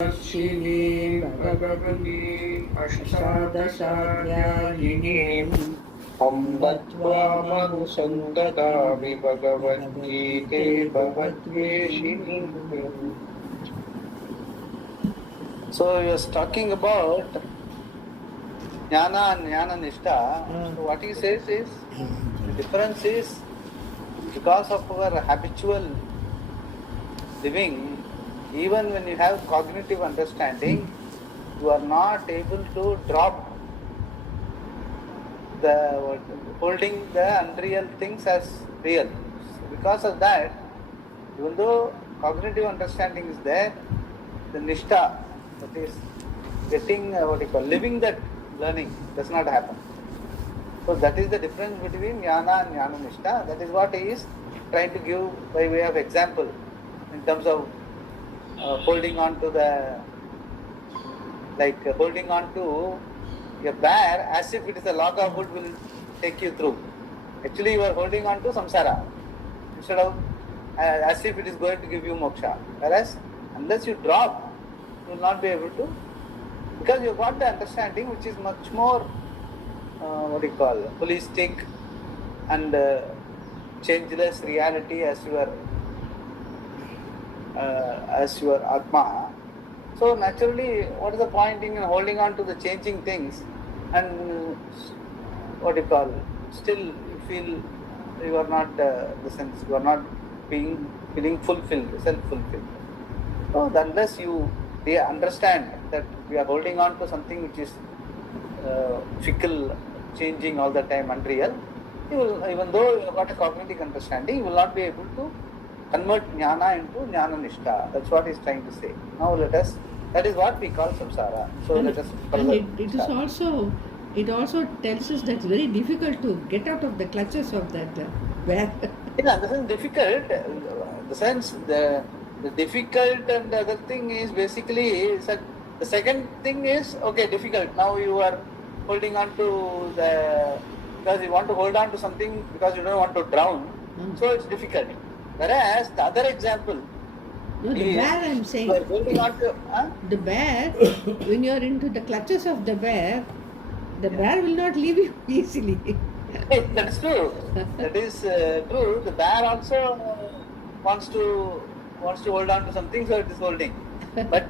Shini Bhagavati Ashadashadyayini Ambatva Manusandadami Bhagavad Gita Bhavatveshini. So he was talking about Jnana and Jnana Nishtha. So what he says is, the difference is because of our habitual living, even when you have cognitive understanding, you are not able to drop the holding the unreal things as real. Because of that, even though cognitive understanding is there, the nishtha, that is getting living that learning, does not happen. So that is the difference between jnana and jnana nishtha. That is what he is trying to give by way of example in terms of holding on to holding on to a bear as if it is a log of wood will take you through. Actually, you are holding on to samsara instead of as if it is going to give you moksha. Whereas, unless you drop, you will not be able to, because you have got the understanding which is much more holistic and changeless reality as your Atma. So naturally, what is the point in holding on to the changing things and still you feel you are not you are not feeling fulfilled, self-fulfilled. So unless you understand that we are holding on to something which is fickle, changing all the time, unreal, you will, even though you have got a cognitive understanding, you will not be able to convert jnana into jnana nishtha. That's what he's trying to say. Now that is what we call samsara. So and let us it also tells us that it's very difficult to get out of the clutches of that bear. Yeah, this is difficult. The difficult and the other thing is basically the second thing is difficult. Now you are holding on to because you want to hold on to something because you don't want to drown. So it's difficult. Whereas the other example, no, the bear I'm saying, the bear, when you are into the clutches of the bear will not leave you easily. That's true. That is true. The bear also wants to hold on to something, so it is holding. But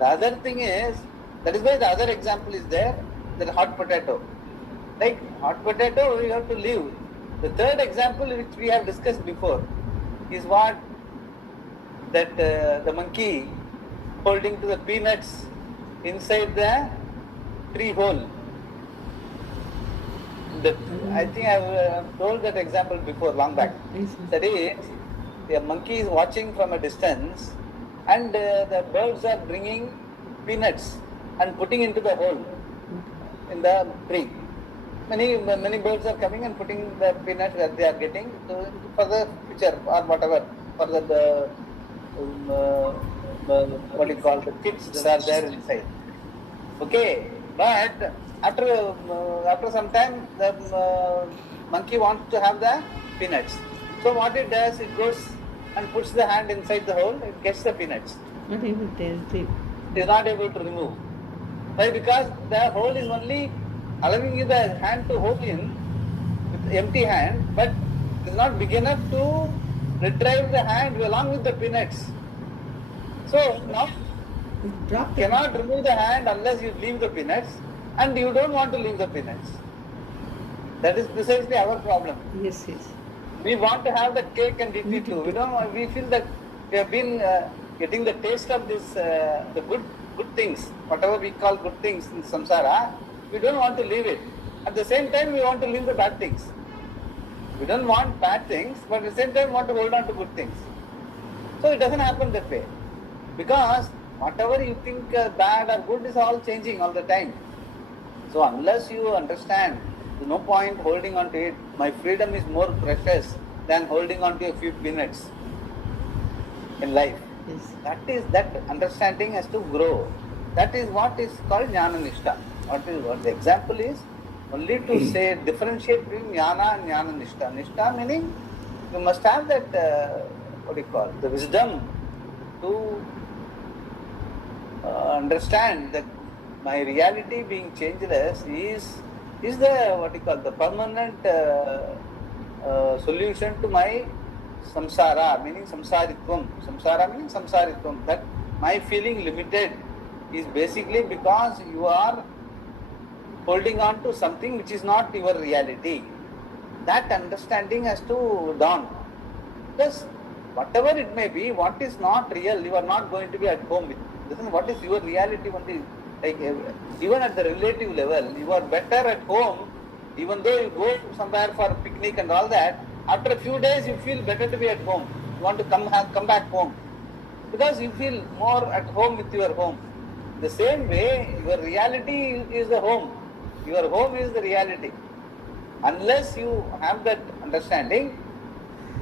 the other thing is, that is why the other example is there, the hot potato. Like hot potato, we have to leave. The third example, which we have discussed before, is what that the monkey holding to the peanuts inside the tree hole. I think I have told that example before, long back. That is, the monkey is watching from a distance and the birds are bringing peanuts and putting into the hole in the tree. Many birds are coming and putting the peanuts that they are getting for the future or whatever, for the the kids that are there inside. Okay, but after some time the monkey wants to have the peanuts. So what it does, it goes and puts the hand inside the hole, it gets the peanuts. Not able to it is not able to remove. Why? Because the hole is only allowing you the hand to hold in with empty hand, but it is not big enough to retrieve the hand along with the peanuts. So now you cannot remove the hand unless you leave the peanuts, and you don't want to leave the peanuts. That is precisely our problem. Yes. We want to have the cake and eat it too. We feel that we have been getting the taste of this, the good things, whatever we call good things in samsara. We don't want to leave it. At the same time, we want to leave the bad things. We don't want bad things, but at the same time, we want to hold on to good things. So it doesn't happen that way. Because whatever you think bad or good is all changing all the time. So unless you understand, there's no point holding on to it. My freedom is more precious than holding on to a few peanuts in life. Yes. That understanding has to grow. That is what is called jnana nishtha. What the example is only to say differentiate between jnana and jnana nishtha. Nishtha meaning you must have that the wisdom to understand that my reality being changeless is the what you call the permanent solution to my samsara, meaning samsaritvam. Samsara meaning samsaritvam. That my feeling limited is basically because you are holding on to something which is not your reality. That understanding has to dawn. Because whatever it may be, what is not real, you are not going to be at home with. Listen, what is your reality only? Like even at the relative level, you are better at home, even though you go somewhere for a picnic and all that. After a few days, you feel better to be at home. You want to come back home because you feel more at home with your home. The same way, your reality is the home. Your home is the reality. Unless you have that understanding,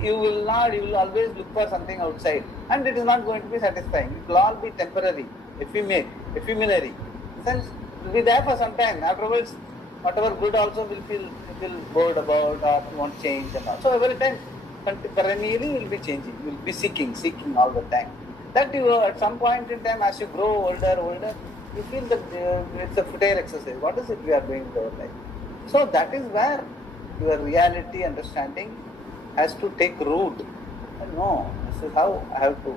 you will always look for something outside, and it is not going to be satisfying. It will all be temporary, ephemeral. Since it will be there for some time. Afterwards, whatever good also will feel bored about or won't change and all. So every time, perennially, you will be changing. You will be seeking all the time. That you at some point in time, as you grow older, you feel that it's a futile exercise. What is it we are doing with our life? So that is where your reality understanding has to take root. No, this is how I have to.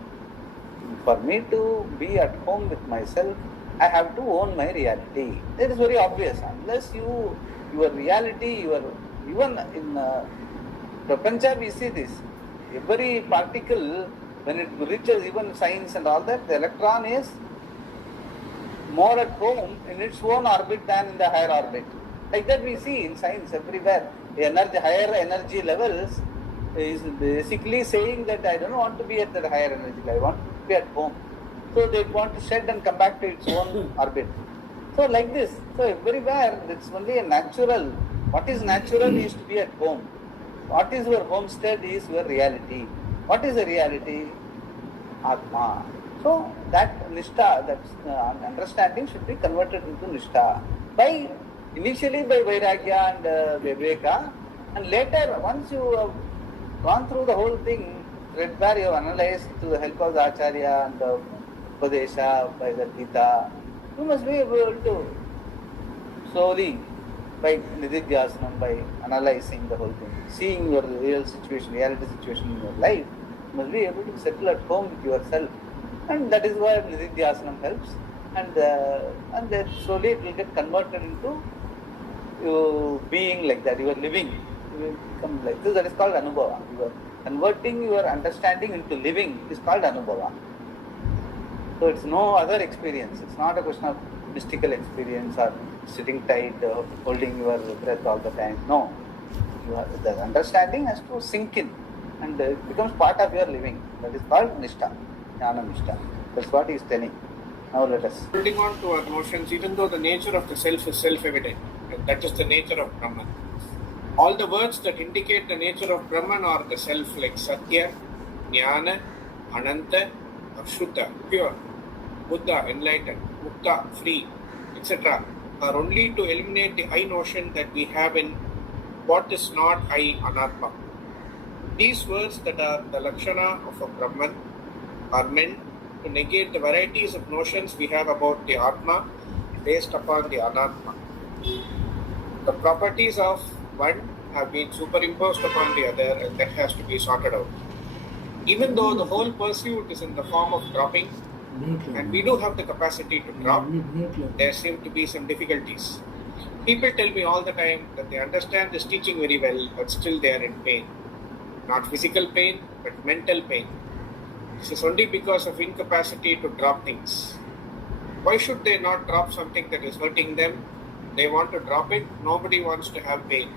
For me to be at home with myself, I have to own my reality. It is very obvious. Unless your reality, even in Prapancha we see this. Every particle, when it reaches even science and all that, the electron is more at home in its own orbit than in the higher orbit. Like that we see in science everywhere. Higher energy levels is basically saying that I don't want to be at that higher energy level, I want to be at home. So they want to shed and come back to its own orbit. So like this, so everywhere it's only a natural. What is natural is to be at home. What is your homestead is your reality. What is the reality? Atma. So that nishtha, that understanding should be converted into nishtha initially by vairagya and viveka, and later once you have gone through the whole thing, threadbare you have analyzed through the help of the acharya and the upadesha by the Gita, you must be able to slowly by nididhyasanam, by analyzing the whole thing, seeing your reality situation in your life, you must be able to settle at home with yourself. And that is where nididhyasanam helps, and then slowly it will get converted into being like that. You are living, you will become like this. That is called anubhava. You are converting your understanding into living. It is called anubhava. So it's no other experience. It's not a question of mystical experience or sitting tight, holding your breath all the time. No, the understanding has to sink in, and it becomes part of your living. That is called nishtha. Jnana Nishtha. That's what he is telling. Now let us. Holding on to our notions, even though the nature of the self is self-evident, and that is the nature of Brahman. All the words that indicate the nature of Brahman are the self, like Satya, Jnana, Ananta, Shuddha, pure, Buddha, enlightened, Mukta, free, etc., are only to eliminate the I notion that we have in what is not I, Anatma. These words that are the Lakshana of a Brahman are meant to negate the varieties of notions we have about the Atma based upon the Anatma. The properties of one have been superimposed upon the other, and that has to be sorted out. Even though the whole pursuit is in the form of dropping, and we do have the capacity to drop, there seem to be some difficulties. People tell me all the time that they understand this teaching very well, but still they are in pain. Not physical pain, but mental pain. This is only because of incapacity to drop things. Why should they not drop something that is hurting them? They want to drop it. Nobody wants to have pain.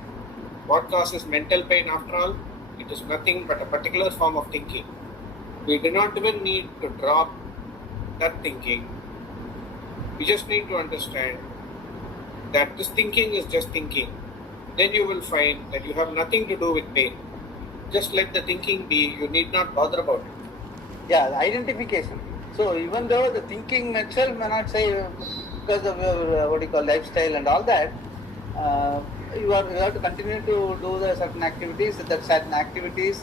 What causes mental pain after all? It is nothing but a particular form of thinking. We do not even need to drop that thinking. We just need to understand that this thinking is just thinking. Then you will find that you have nothing to do with pain. Just let the thinking be. You need not bother about it. Yeah, identification. So even though the thinking itself may not say because of your lifestyle and all that, you have to continue to do the certain activities. That certain activities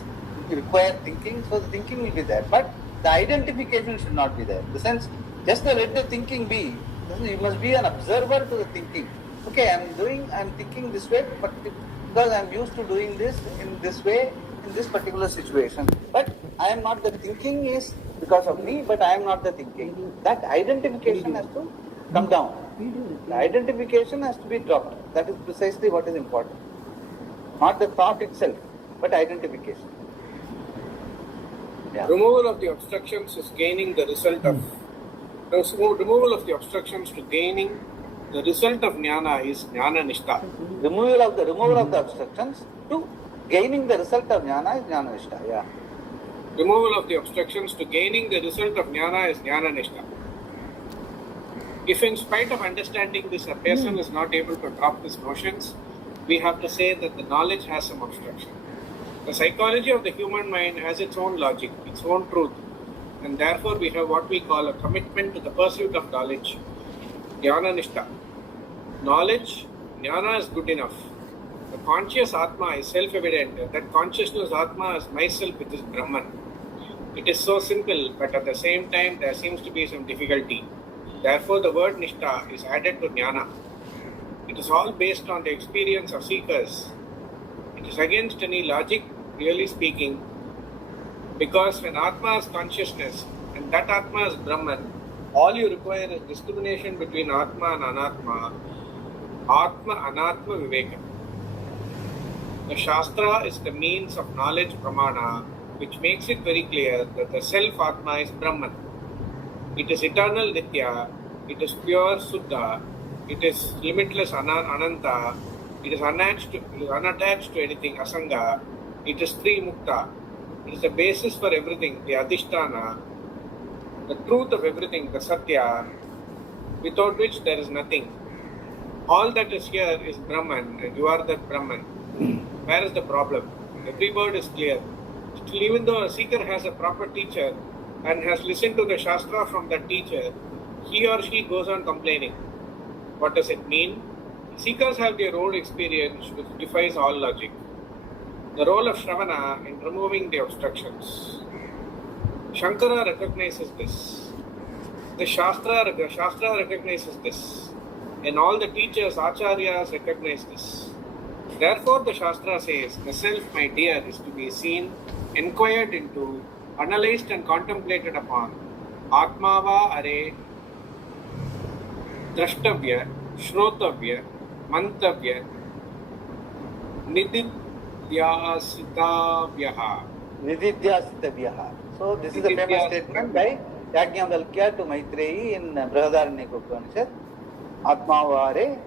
require thinking, so the thinking will be there. But the identification should not be there. In the sense, Just let the thinking be. You must be an observer to the thinking. Okay, I'm thinking this way, but because I'm used to doing this in this way, in this particular situation. But I am not the thinking is because of me, but I am not the thinking. That identification has to come down. The identification has to be dropped. That is precisely what is important. Not the thought itself, but identification. Yeah. Removal of the obstructions is gaining the result of removal of the obstructions to gaining the result of jnana is jnana nishta. Removal of the obstructions to gaining the result of jnana is jnana nishta. Yeah. Removal of the obstructions to gaining the result of jnana is jnana nishta. If in spite of understanding this, a person is not able to drop his notions, we have to say that the knowledge has some obstruction. The psychology of the human mind has its own logic, its own truth, and therefore we have what we call a commitment to the pursuit of knowledge. Jnana nishta. Knowledge, jnana is good enough. The conscious Atma is self-evident. That consciousness Atma is myself, which is Brahman. It is so simple, but at the same time there seems to be some difficulty. Therefore the word nishta is added to jnana. It is all based on the experience of seekers. It is against any logic, really speaking, because when Atma is consciousness and that Atma is Brahman, all you require is discrimination between Atma and Anatma, Atma Anatma Viveka. The Shastra is the means of knowledge pramana, which makes it very clear that the self Atma is Brahman. It is eternal Nitya, it is pure Suddha, it is limitless Ananta, it is unattached to anything, Asanga, it is Tri Mukta, it is the basis for everything, the Adhisthana, the truth of everything, the Satya, without which there is nothing. All that is here is Brahman, and you are that Brahman. Where is the problem? Every word is clear. Still, even though a seeker has a proper teacher and has listened to the Shastra from that teacher, he or she goes on complaining. What does it mean? Seekers have their own experience which defies all logic. The role of Shravana in removing the obstructions. Shankara recognizes this. The Shastra recognizes this. And all the teachers, acharyas recognize this. Therefore the Shastra says, the self, my dear, is to be seen, inquired into, analyzed and contemplated upon. Atmava are drashtavya, shrotavya, mantavya, nididhyasitavyaha. Nididhyasitavyaha. So this is a famous statement by Yajnavalkya to Maitreyi in Brihadaranyaka Upanishad. Atmavare,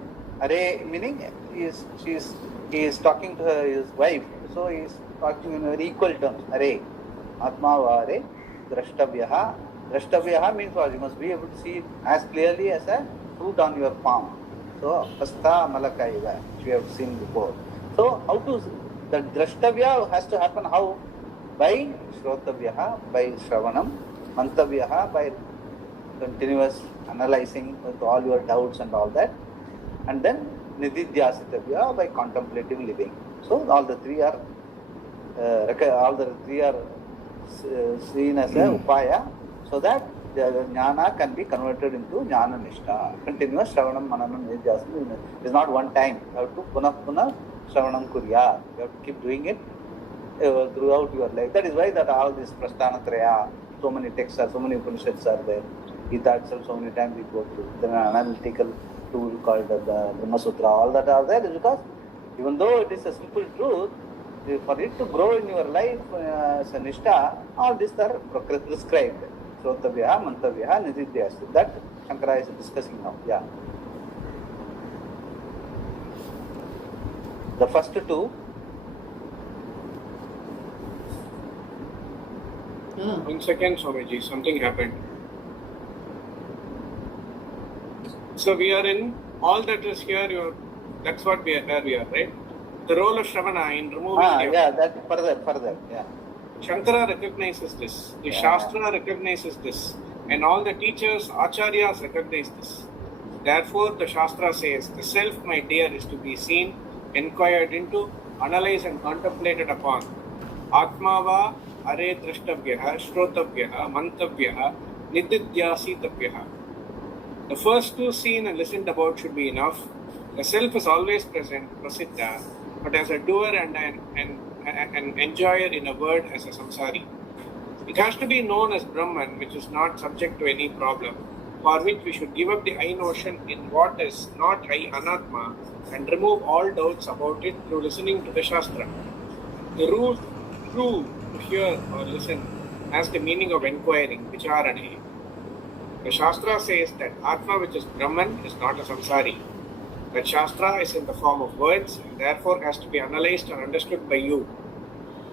are meaning he is talking to his wife, so he is talking in very equal terms. Are, Atmavare, drashtavyaha. Drashtavyaha means what? You must be able to see it as clearly as a fruit on your palm. So, Pastha Malakaiva, which we have seen before. So, how to, the drashtavya has to happen how? By Shrotavyaha, by Shravanam, Mantavyaha, by continuous analyzing with all your doubts and all that, and then Nididhyasitavya by contemplative living. So, all the three are seen as a upaya, so that the jnana can be converted into jnana nishta. Continuous shravanam, mananam, nididhyasana. It is not one time. You have to punah shravanam kurya. You have to keep doing it throughout your life. That is why that all this prasthanatraya, so many texts are, so many Upanishads are there. Gita itself, so many times we go through. Then an analytical tool called the Brahma Sutra, all that are there is because even though it is a simple truth, for it to grow in your life as a nishta, all these are prescribed. Shrotavyaha, Mantavyaha, Nididhyasana. That Shankara is discussing now. Yeah. The first two. 1 second, Swamiji, something happened. So we are in all that is here. That's what we are, right? The role of Shravana in removing. That further. Yeah. Shankara recognizes this. The Shastra recognizes this, and all the teachers, acharyas recognize this. Therefore, the Shastra says, the self, my dear, is to be seen, inquired into, analyzed and contemplated upon. Atmava are drashtavyaha, shrotavyaha, mantavyaha, Nididhyasitapyaha. The first two seen and listened about should be enough. The self is always present, prasiddha, but as a doer and an enjoyer, in a word, as a samsari. It has to be known as Brahman, which is not subject to any problem, for which we should give up the I notion in what is not I, Anatma, and remove all doubts about it through listening to the Shastra. The rule to hear or listen has the meaning of inquiring, vicharane. The Shastra says that Atma, which is Brahman, is not a samsari. That Shastra is in the form of words and therefore has to be analyzed and understood by you.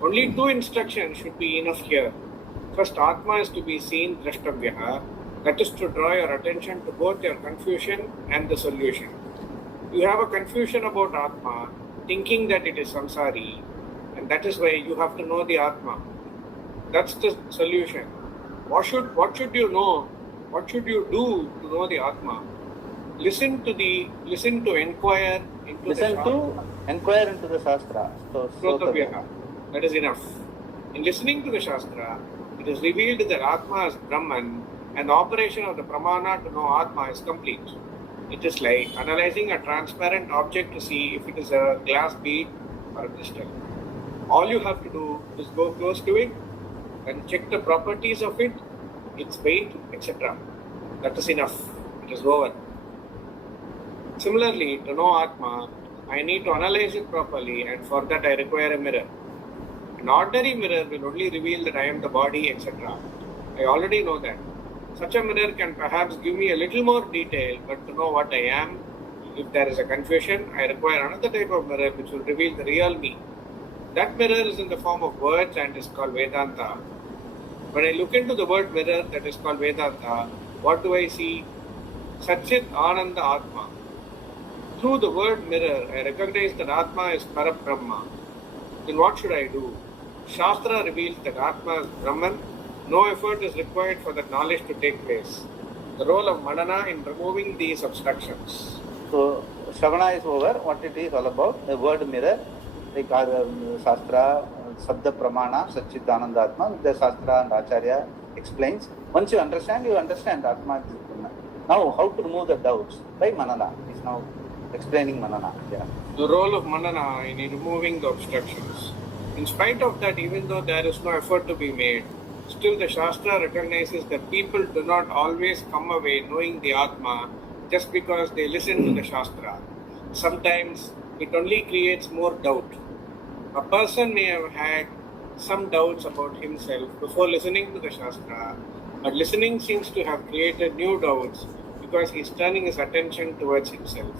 Only two instructions should be enough here. First, Atma is to be seen, drashtavyaha, that is to draw your attention to both your confusion and the solution. You have a confusion about Atma, thinking that it is samsari, and that is why you have to know the Atma. That's the solution. What should you know? What should you do to know the Atma? Listen to inquire into inquire into the Shastra. That is enough. In listening to the Shastra, it is revealed that Atma is Brahman, and the operation of the pramana to know Atma is complete. It is like analyzing a transparent object to see if it is a glass bead or a crystal. All you have to do is go close to it and check the properties of it, its weight, etc. That is enough. It is over. Similarly, to know Atma, I need to analyze it properly, and for that I require a mirror. An ordinary mirror will only reveal that I am the body, etc. I already know that. Such a mirror can perhaps give me a little more detail, but to know what I am, if there is a confusion, I require another type of mirror which will reveal the real me. That mirror is in the form of words and is called Vedanta. When I look into the word mirror that is called Vedanta, what do I see? Satchit Ananda Atma. Through the word mirror, I recognize that Atma is Parabrahma. Then what should I do? Shastra reveals that Atma is Brahman. No effort is required for that knowledge to take place. The role of Manana in removing these obstructions. So, Shravana is over. What it is all about? The word mirror, like Shastra, Sabda Pramana, Satchidananda Atma, the Shastra and Acharya explains. Once you understand Atma is Brahman. Now, how to remove the doubts? By Manana. He is now explaining Manana. Yeah. The role of Manana in removing the obstructions. In spite of that, even though there is no effort to be made, still the Shastra recognizes that people do not always come away knowing the Atma just because they listen to the Shastra. Sometimes it only creates more doubt. A person may have had some doubts about himself before listening to the Shastra, but listening seems to have created new doubts because he is turning his attention towards himself.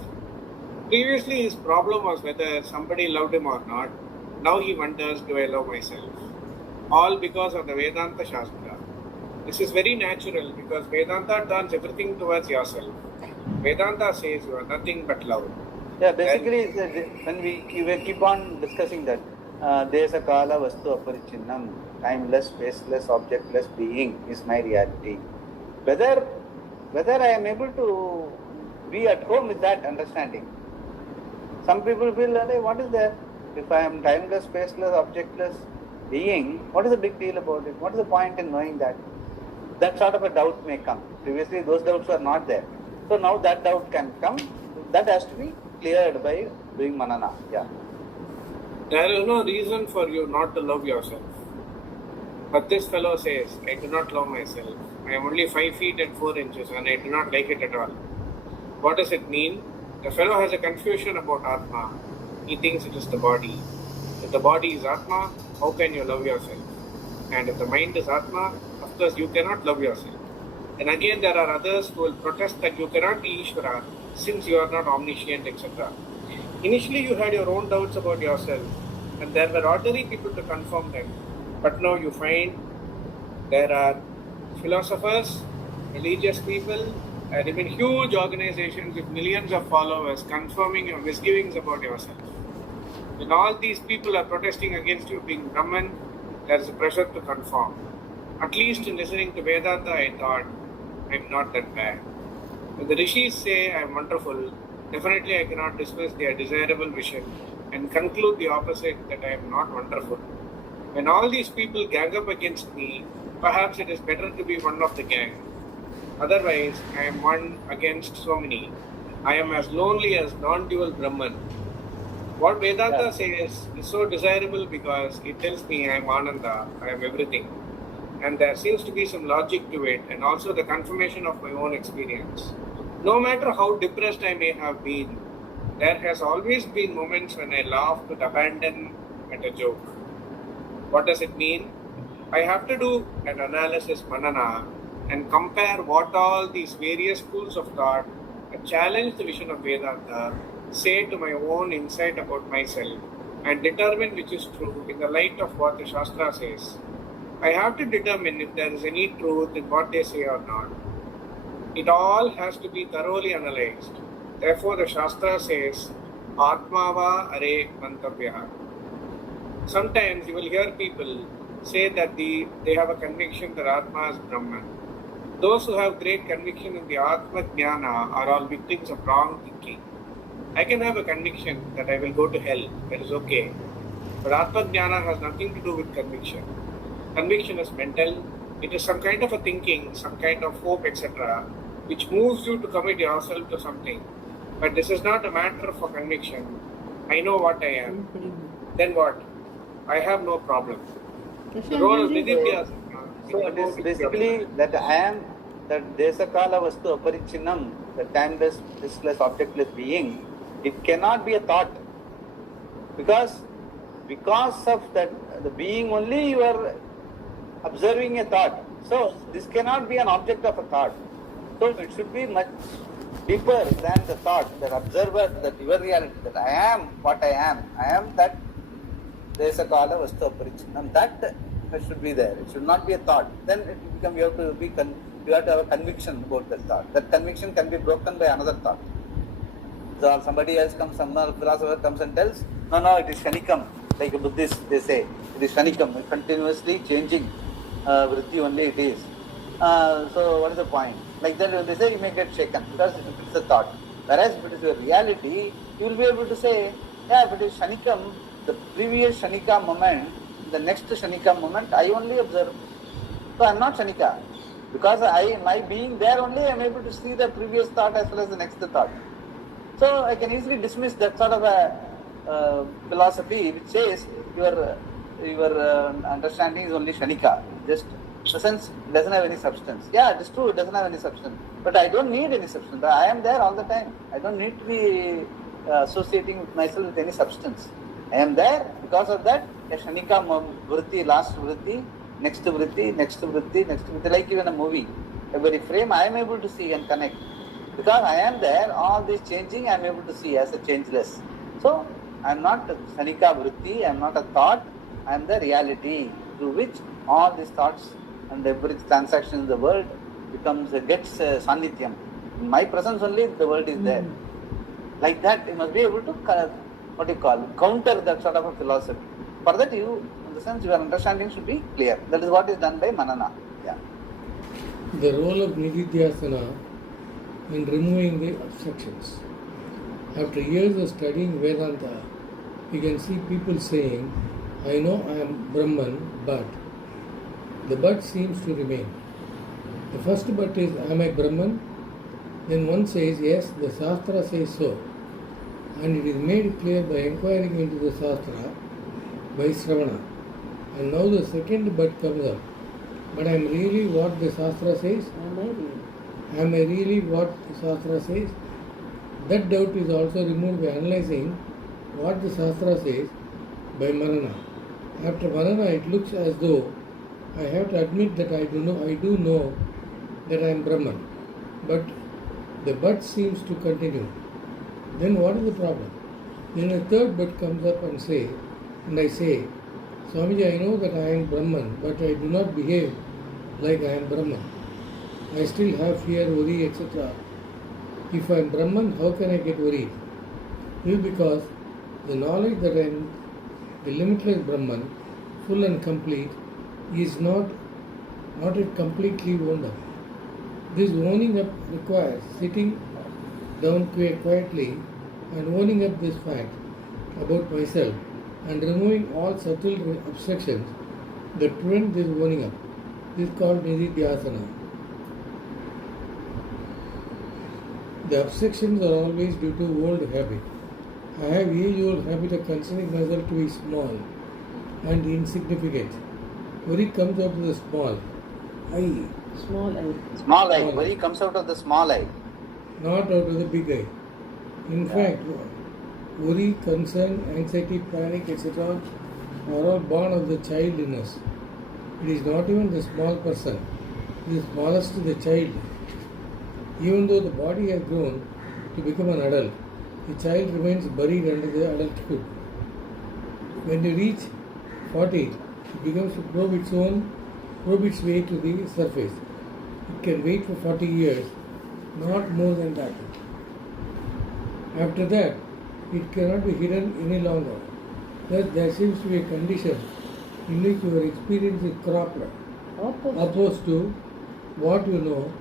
Previously, his problem was whether somebody loved him or not. Now he wonders, do I love myself? All because of the Vedanta Shastra. This is very natural because Vedanta turns everything towards yourself. Vedanta says you are nothing but love. Yeah, basically, when we keep on discussing that, Desa Kala Vastu Aparichinnam, timeless, spaceless, objectless being is my reality. Whether I am able to be at home with that understanding. Some people feel that, what is there? If I am timeless, spaceless, objectless being, what is the big deal about it? What is the point in knowing that? That sort of a doubt may come. Previously, those doubts were not there. So now that doubt can come. That has to be cleared by doing manana. Yeah. There is no reason for you not to love yourself. But this fellow says, I do not love myself. I am only 5 feet and 4 inches and I do not like it at all. What does it mean? The fellow has a confusion about Atma. He thinks it is the body. If the body is Atma, how can you love yourself? And if the mind is Atma, of course you cannot love yourself. And again there are others who will protest that you cannot be Ishvara since you are not omniscient, etc. Initially you had your own doubts about yourself and there were ordinary people to confirm them. But now you find there are philosophers, religious people, and even huge organizations with millions of followers confirming your misgivings about yourself. When all these people are protesting against you being Brahman, there is a pressure to conform. At least in listening to Vedanta, I thought, I am not that bad. When the rishis say I am wonderful, definitely I cannot dismiss their desirable vision and conclude the opposite, that I am not wonderful. When all these people gang up against me, perhaps it is better to be one of the gang. Otherwise, I am one against so many. I am as lonely as non-dual Brahman. What Vedanta says is so desirable because it tells me I am Ananda, I am everything. And there seems to be some logic to it, and also the confirmation of my own experience. No matter how depressed I may have been, there has always been moments when I laughed with abandon at a joke. What does it mean? I have to do an analysis, manana, and compare what all these various schools of thought that challenge the vision of Vedanta say to my own insight about myself, and determine which is true in the light of what the Shastra says. I have to determine if there is any truth in what they say or not. It all has to be thoroughly analyzed. Therefore, the Shastra says, Atmava are mantavya. Sometimes you will hear people say that they have a conviction that Atma is Brahman. Those who have great conviction in the Atma Jnana are all victims of wrong thinking. I can have a conviction that I will go to hell, that is okay. But Atma Jnana has nothing to do with conviction. Conviction is mental, it is some kind of a thinking, some kind of hope, etc., which moves you to commit yourself to something. But this is not a matter for conviction. I know what I am. Then what? I have no problem. The role of Nididhyasana. So it is basically that I am, that Desakala Vastu Aparichinam, the timeless, listless, objectless being, it cannot be a thought. Because of that, the being only you are observing a thought. So this cannot be an object of a thought. So it should be much deeper than the thought, that observer, that your reality, that I am what I am that Desakala Vastu Aparichinam, that should be there. It should not be a thought. Then it becomes, you have to have a conviction about that thought. That conviction can be broken by another thought. So somebody else comes, some philosopher comes and tells, no, it is Shanikam. Like a Buddhist, they say, it is Shanikam, continuously changing vritti only it is. So what is the point? Like that, when they say, you may get shaken because it is a thought. Whereas if it is your reality, you will be able to say, if it is Shanikam, the previous Shanika moment, the next Shanika moment, I only observe. So I am not Shanika. Because my being there only, I am able to see the previous thought as well as the next thought. So I can easily dismiss that sort of a philosophy which says your understanding is only Shanika. Just the sense doesn't have any substance. Yeah, it is true, it doesn't have any substance. But I don't need any substance. I am there all the time. I don't need to be associating with myself with any substance. I am there. Because of that, a Shanika vritti, last vritti, next vritti, like even a movie. Every frame I am able to see and connect. Because I am there, all this changing I am able to see as a changeless. So I am not Shanika vritti, I am not a thought, I am the reality through which all these thoughts and every transaction in the world gets sannithyam. In my presence only the world is there. Like that, you must be able to counter that sort of a philosophy. For that, in the sense, your understanding should be clear. That is what is done by Manana. Yeah. The role of Nididhyasana in removing the obstructions. After years of studying Vedanta, you can see people saying, I know I am Brahman, but the but seems to remain. The first but is, am I Brahman? Then one says, yes, the Shastra says so. And it is made clear by inquiring into the Shastra by Sravana. And now the second but comes up. But I am really what the Shastra says? Am I really what the Shastra says? That doubt is also removed by analyzing what the Shastra says by Manana. After Manana, it looks as though I have to admit that I do know that I am Brahman. But the but seems to continue. Then what is the problem? Then a third but comes up and I say, Swamiji, I know that I am Brahman, but I do not behave like I am Brahman. I still have fear, worry, etc. If I am Brahman, how can I get worried? It is because the knowledge that I am the limitless Brahman, full and complete, is not yet completely owned up. This owning up requires sitting down quietly and owning up this fact about myself and removing all subtle obstructions that prevent this owning up. This is called Nididhyasana. The obstructions are always due to old habit. I have age-old habit of considering myself to be small and insignificant. Worry comes out of the small eye, Small eye. Small eye. Small eye. Worry comes out of the small eye. not out of the big eye. In fact, worry, concern, anxiety, panic, etc. are all born of the child in us. It is not even the small person. It is smallest the child. Even though the body has grown to become an adult, the child remains buried under the adulthood. When you reach 40, it begins to probe its way to the surface. It can wait for 40 years, not more than that. After that, it cannot be hidden any longer. Thus, there seems to be a condition in which your experience is cropped, opposed to what you know,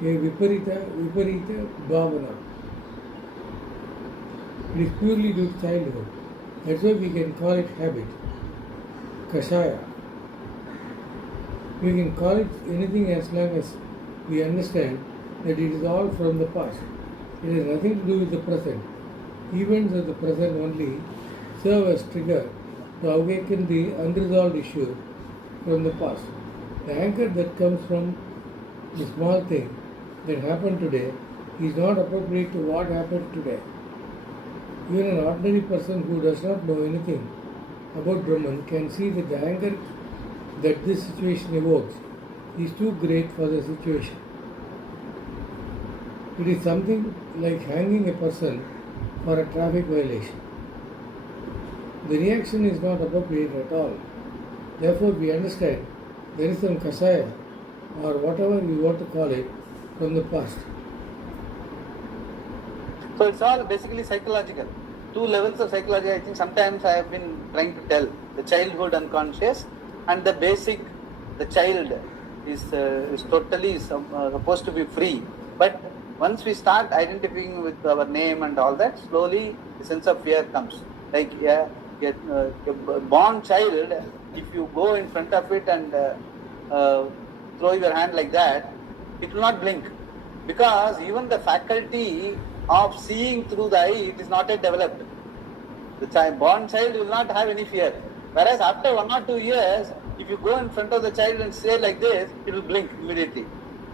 a viparita bhavana. It is purely due to childhood. That's why we can call it habit, kashaya. We can call it anything as long as we understand that it is all from the past. It has nothing to do with the present. Events of the present only serve as trigger to awaken the unresolved issue from the past. The anchor that comes from the small thing that happened today is not appropriate to what happened today. Even an ordinary person who does not know anything about Brahman can see that the anger that this situation evokes is too great for the situation. It is something like hanging a person for a traffic violation. The reaction is not appropriate at all. Therefore, we understand there is some kashaya or whatever we want to call it from the past. So it's all basically psychological. Two levels of psychology. I think sometimes I have been trying to tell the childhood unconscious and the basic. The child is totally supposed to be free. But once we start identifying with our name and all that, slowly the sense of fear comes. Like a born child, if you go in front of it and throw your hand like that, it will not blink. Because even the faculty of seeing through the eye, it is not yet developed. The born child will not have any fear. Whereas after 1 or 2 years, if you go in front of the child and say like this, it will blink immediately.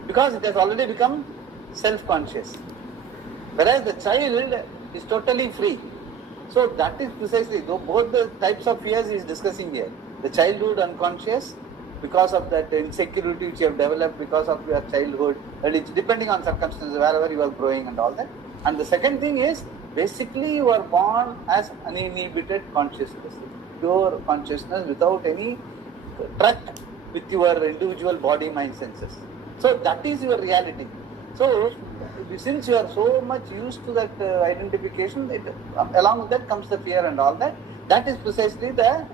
Because it has already become self-conscious. Whereas the child is totally free. So that is precisely, both the types of fears he is discussing here. The childhood unconscious, because of that insecurity which you have developed because of your childhood, and it's depending on circumstances, wherever you are growing and all that. And the second thing is, basically you are born as uninhibited consciousness, pure consciousness without any truck with your individual body, mind, senses. So that is your reality. So since you are so much used to that identification, along with that comes the fear and all that. That is precisely the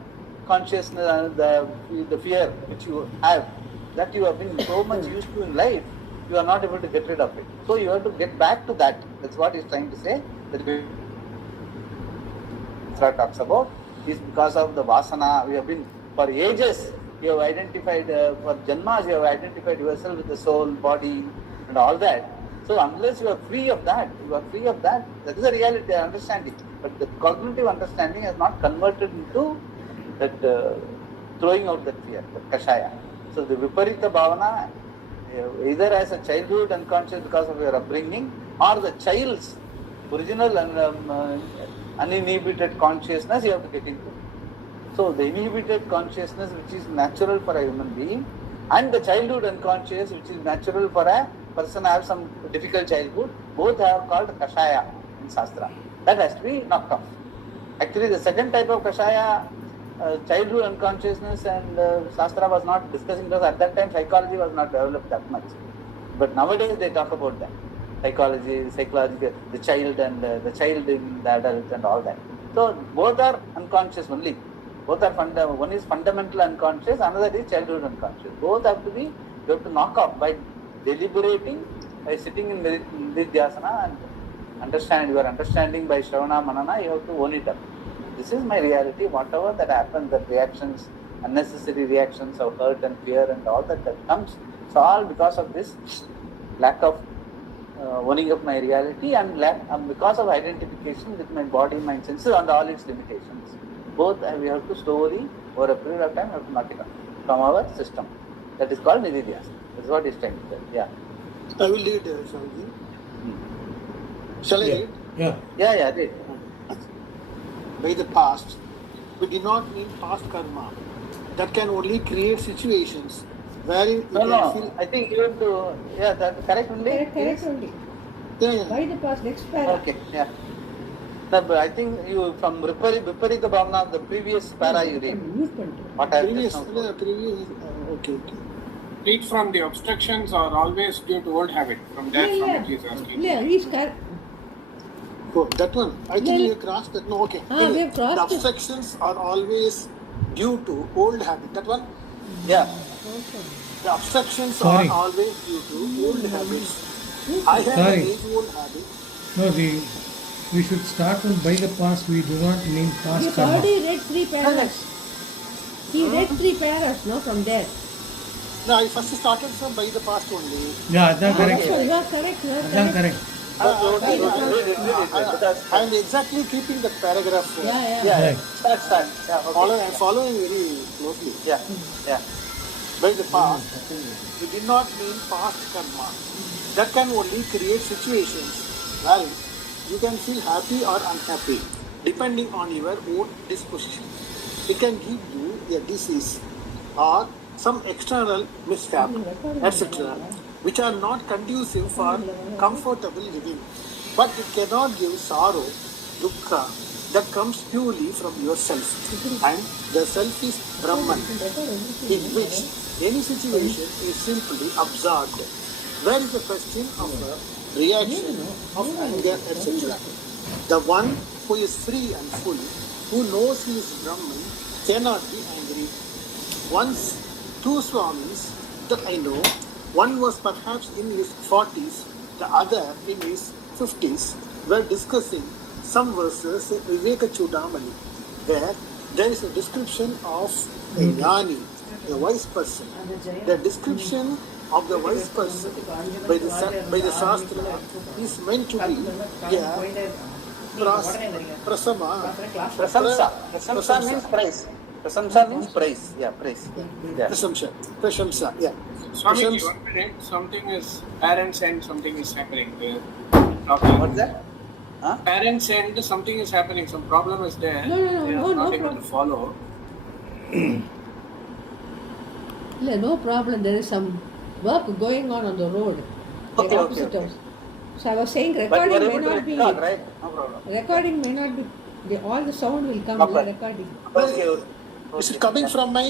consciousness, the fear which you have, that you have been so much used to in life, you are not able to get rid of it. So you have to get back to that. That's what he's trying to say. That Mitra talks about is because of the vasana. We have been for ages. You have identified for janmas. You have identified yourself with the soul, body, and all that. So unless you are free of that, that is a reality, understanding. But the cognitive understanding has not converted into that throwing out that fear, that kashaya. So the viparita bhavana, either as a childhood unconscious because of your upbringing, or the child's original and uninhibited consciousness you have to get into. So the inhibited consciousness which is natural for a human being, and the childhood unconscious which is natural for a person who has some difficult childhood, both are called kashaya in Shastra. That has to be knocked off. Actually the second type of kashaya, childhood unconsciousness, and Shastra was not discussing because at that time psychology was not developed that much. But nowadays they talk about that. Psychology, the child and the child in the adult and all that. So both are unconscious only. Both are one is fundamental unconscious, another is childhood unconscious. Both have to be, you have to knock off by deliberating, by sitting in Nidhyasana and understand. Your understanding by Shravana Manana, you have to own it up. This is my reality. Whatever that happens, that reactions, unnecessary reactions of hurt and fear and all that comes, it's all because of this lack of owning up my reality and because of identification with my body, mind, senses and all its limitations. Both we have to slowly, over a period of time, have to knock it out from our system. That is called nididhyasa. That is what is trying to say. Yeah. I will read, Swamiji. Shall I read? Yeah, read. By the past, we do not mean past karma. That can only create situations wherein you can feel... I think you have to... Yeah, that's correct only? Correct only. Yeah. By the past, next para. Okay, yeah. No, but I think you, from Viparita Bhavana, the previous para you read. What I Previous, just now previous, okay. Read from the obstructions are always due to old habit. From that, from it he is asking. Yeah, he's correct. Oh, that one. I think we have crossed that. No, okay. We have crossed the it. obstructions are always due to old habit. That one? Yeah. The obstructions Sorry. are always due to old habits. I have an age-old habit. No, we should start from by the past. We do not mean past You've karma. already read 3 paras. He read 3 paras, no, from there. No, I first started from by the past only. Yeah, that's correct. So you are correct. That's correct. I am exactly keeping the paragraph. Yeah. Right. Start. Yeah, okay. I am following very closely. Yeah. By the past, we did not mean past karma. That can only create situations where you can feel happy or unhappy, depending on your own disposition. It can give you a disease or some external mishap, etc., which are not conducive for comfortable living. But it cannot give sorrow, dukkha, that comes purely from yourself. And the self is Brahman, in which any situation is simply absorbed. Where is the question of a reaction of anger, etc.? The one who is free and full, who knows he is Brahman, cannot be angry. Once, 2 Swamis that I know, one was perhaps in his 40s, the other in his 50s, were discussing some verses in Viveka Chudamani, where there is a description of a jnani, a wise person. The description of the wise person by the Shastra is meant to be prasama. Prasamsa means praise. Prasamsa means praise. Yeah, praise. Yeah. Prasamsa, yeah. Swami, 1 minute. Something is parents and something is happening. What's that? Huh? Parents and something is happening. Some problem is there. They are not able to follow. No problem. There is some work going on the road. Okay. So I was saying recording may not be. Right? No problem. Recording may not be. All the sound will come in recording. Okay. Is it coming from my...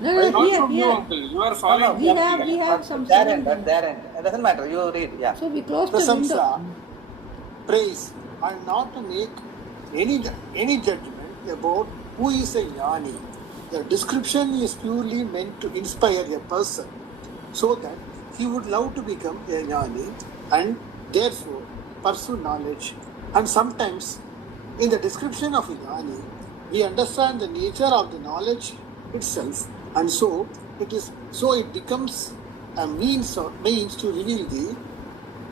Not from you, here. uncle. You are following. We have some Their sound. end. It doesn't matter. You read. Yeah. So we close the window. Prasamsa, praise, and not to make any judgment about who is a jnani. The description is purely meant to inspire a person so that he would love to become a jnani and therefore pursue knowledge. And sometimes in the description of a jnani, we understand the nature of the knowledge itself, and so it becomes a means to reveal the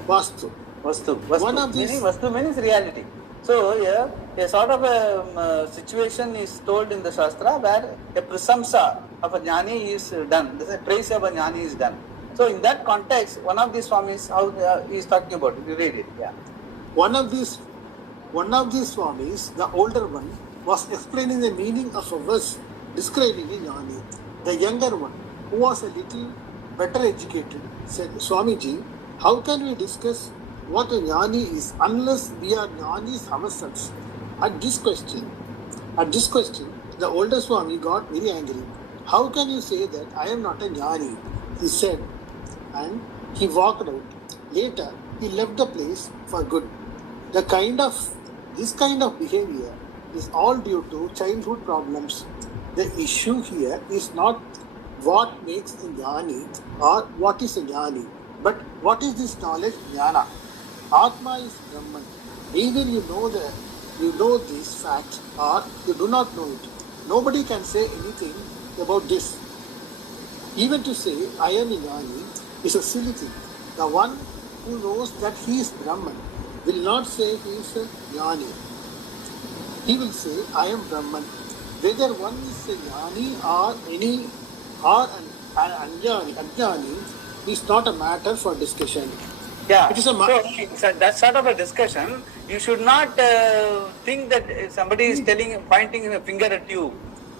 Vastu. Vastu means reality. So here, a sort of a situation is told in the Shastra where a prasamsa of a jnani is done. This is a praise of a jnani is done. So in that context, one of these Swamis, how he is talking about it. You read it. Yeah. One of these Swamis, the older one, was explaining the meaning of a verse describing a jnani. The younger one, who was a little better educated, said, Swamiji, how can we discuss what a jnani is unless we are jnanis ourselves? At this question, the older Swami got very angry. How can you say that I am not a jnani? He said, and he walked out. Later, he left the place for good. This kind of behavior is all due to childhood problems. The issue here is not what makes a jnani or what is a jnani, but what is this knowledge jnana. Atma is Brahman. Either you know this fact or you do not know it. Nobody can say anything about this. Even to say I am a jnani is a silly thing. The one who knows that he is Brahman will not say he is a jnani. He will say, I am Brahman. Whether one is a jnani or an ajnani is not a matter for discussion. Yeah, It is a so that sort of a discussion, you should not think that somebody is pointing a finger at you.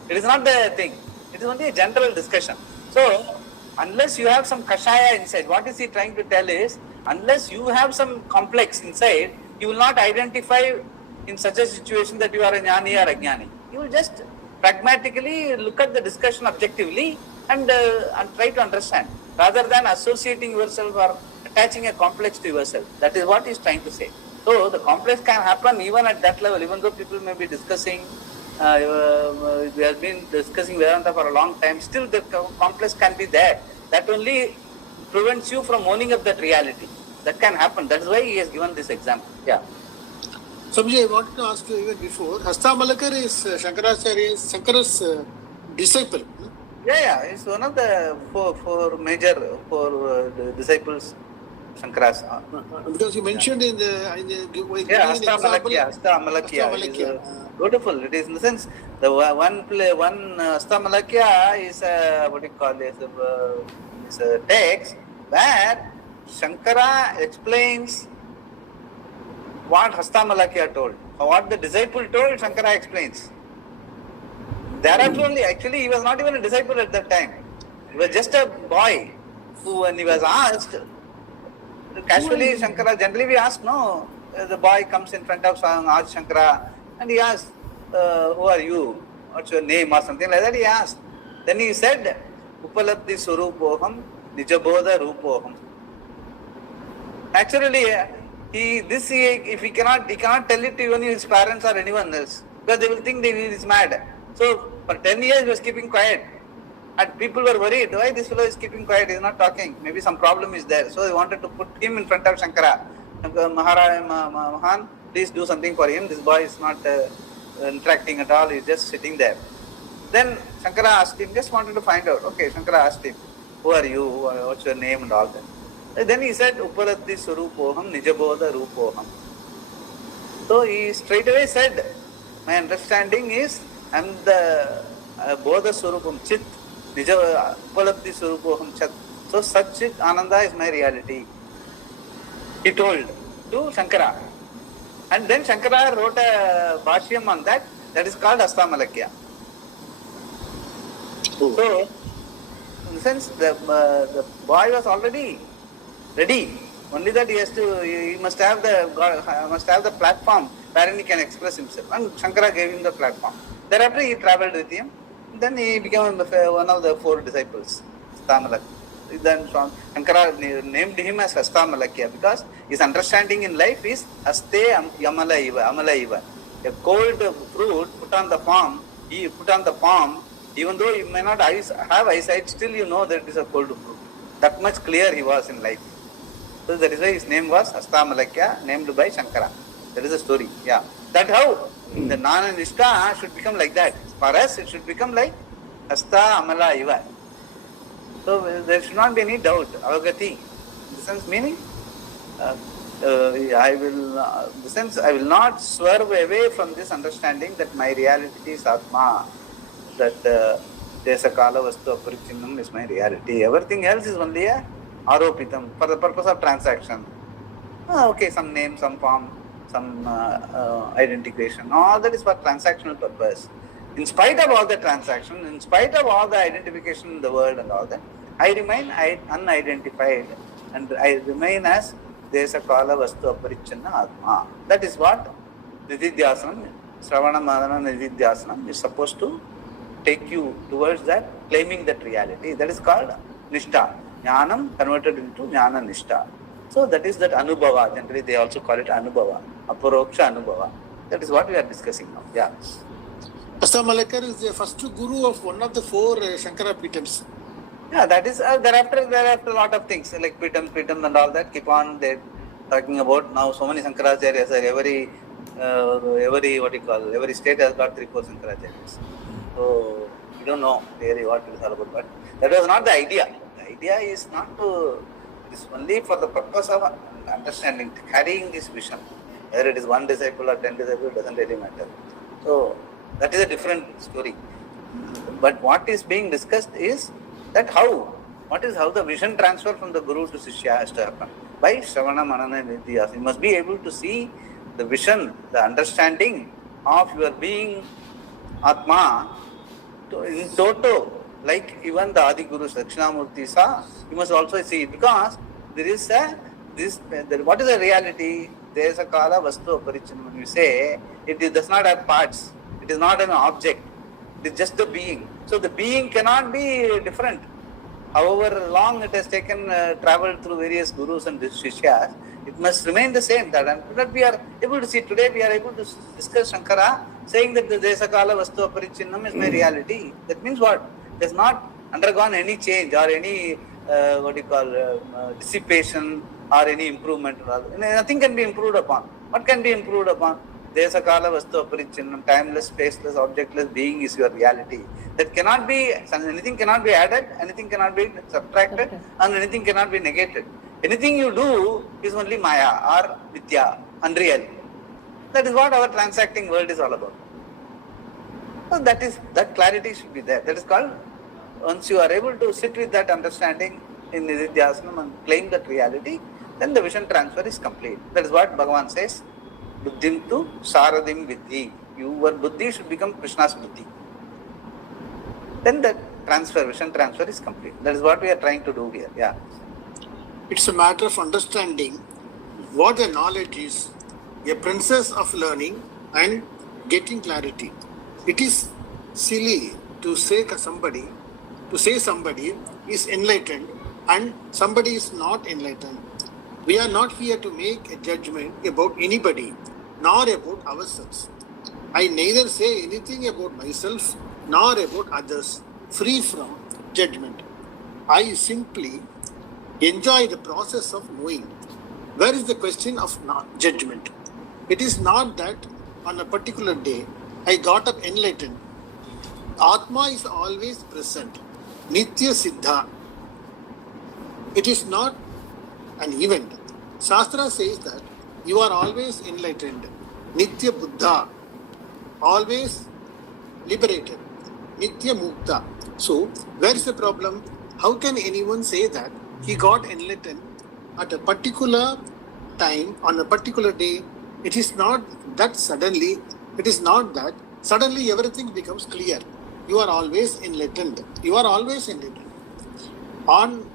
It is not the thing. It is only a general discussion. So, unless you have some kashaya inside, what is he trying to tell is, unless you have some complex inside, you will not identify in such a situation that you are a jnani or ajnani. You will just pragmatically look at the discussion objectively and try to understand, rather than associating yourself or attaching a complex to yourself. That is what he is trying to say. So the complex can happen even at that level, even though people may be discussing, we have been discussing Vedanta for a long time, still the complex can be there. That only prevents you from owning up that reality. That can happen. That is why he has given this example. Yeah. Swamiji, I wanted to ask you even before, Hastamalakar is Shankara's disciple. Yeah, he's one of the four major disciples, Shankara's. Because you mentioned in the Hastamalakya. Beautiful. It is in the sense the one Hastamalakya is what do you call this? Is a text where Shankara explains what Hastamalakya told. What the disciple told, Shankara explains. Thereafter only, actually, he was not even a disciple at that time. He was just a boy who, when he was asked, casually, Shankara, generally we ask, no, the boy comes in front of Shankara and he asks, who are you? What's your name or something like that he asked. Then he said, Upalabdhi Surupoham, Nijabodha Rupoham. Naturally, if he cannot tell it to even his parents or anyone else, because they will think that he is mad. So for 10 years he was keeping quiet, and people were worried, why this fellow is keeping quiet, he is not talking, maybe some problem is there. So they wanted to put him in front of Shankara. Mahan, please do something for him, this boy is not interacting at all, he is just sitting there. Then Shankara asked him, just wanted to find out, okay, Shankara asked him, who are you, what's your name and all that. Then he said, Upaladhi Surupoham, Nijabodha Rupoham. So he straight away said, my understanding is, I am the Bodha Surupam Chit, Upalabdhi Surupoham Chat. So Sat Chit Ananda is my reality. He told to Shankara. And then Shankara wrote a bhashyam on that is called Hastamalakya. So, in the sense, the boy was already ready. Only that he must have the platform wherein he can express himself. And Shankara gave him the platform. Thereafter he travelled with him. Then he became one of the four disciples, Hastamalakya. Then Shankara named him as Hastamalakya because his understanding in life is Haste Amala Iva. A cold fruit put on the palm, even though you may not have eyesight, still you know that it is a cold fruit. That much clear he was in life. So that is why his name was Hastamalakya, named by Shankara. That is the story. Yeah. That's how the Nana Nishta should become like that. For us, it should become like Hasta Amala Iva. So there should not be any doubt. Avagati. In the sense meaning, I will not swerve away from this understanding that my reality is Atma. That Desa Kala Vastu Aparichinnam is my reality. Everything else is only a Aropitam for the purpose of transaction. Okay, some name, some form, some identification. All that is for transactional purpose. In spite of all the transaction, in spite of all the identification in the world and all that, I remain unidentified and I remain as Desa Kala Vastu Aparichinna Atma. That is what Nididhyasanam, Sravana Madana Nididhyasanam is supposed to take you towards that, claiming that reality. That is called Nishta. Jnanam converted into Jnana Nishta. So that is that Anubhava. Generally they also call it Anubhava. Aparoksha Anubhava. That is what we are discussing now. Yeah. Hastamalakya is the first guru of one of the four Shankara Pitams. Yeah, that is thereafter a lot of things like Pitam and all that keep on they're talking about. Now so many Shankaracharyas are every state has got 3-4 Shankaracharyas. So we don't know really what it is all about, but that was not the idea. The idea is not to It's only for the purpose of understanding, carrying this vision. Whether it is 1 disciple or 10 disciples doesn't really matter. So that is a different story. But what is being discussed is that how the vision transfer from the Guru to Shishya has to happen. By Shravana, Manana, Nidhyas. You must be able to see the vision, the understanding of your being Atma in toto. Like even the Adi Guru Dakshinamurti saw, you must also see it, because there is what is the reality? There is a kala vastu aparichinam. When you say it does not have parts, it is not an object, it is just the being. So the being cannot be different. However long it has taken, traveled through various gurus and shishyas, it must remain the same. That we are able to see today. We are able to discuss Shankara saying that the Desakala Vastu Aparichinnam is my reality. That means what? It has not undergone any change or any dissipation or any improvement. Nothing can be improved upon. What can be improved upon? Desakala Vastu Aparichinnam, timeless, spaceless, objectless being is your reality. That cannot be, anything cannot be added, anything cannot be subtracted, and anything cannot be negated. Anything you do is only Maya or Vidya, unreal. That is what our transacting world is all about. So that clarity should be there. That is called, once you are able to sit with that understanding in Nididhyasanam and claim that reality, then the vision transfer is complete. That is what Bhagavan says, Buddhim tu Saradim Vidhi. Your Buddhi should become Krishna's Buddhi. Then the vision transfer is complete. That is what we are trying to do here. Yeah. It's a matter of understanding what the knowledge is, a process of learning and getting clarity. It is silly to say somebody is enlightened and somebody is not enlightened. We are not here to make a judgment about anybody, nor about ourselves. I neither say anything about myself nor about others, free from judgment. I simply enjoy the process of knowing. Where is the question of judgment? It is not that on a particular day I got up enlightened. Atma is always present. Nitya Siddha. It is not an event. Shastra says that you are always enlightened. Nitya Buddha. Always liberated. Nitya Mukta. So, where is the problem? How can anyone say that he got enlightened at a particular time, on a particular day? It is not that suddenly, everything becomes clear. You are always enlightened. On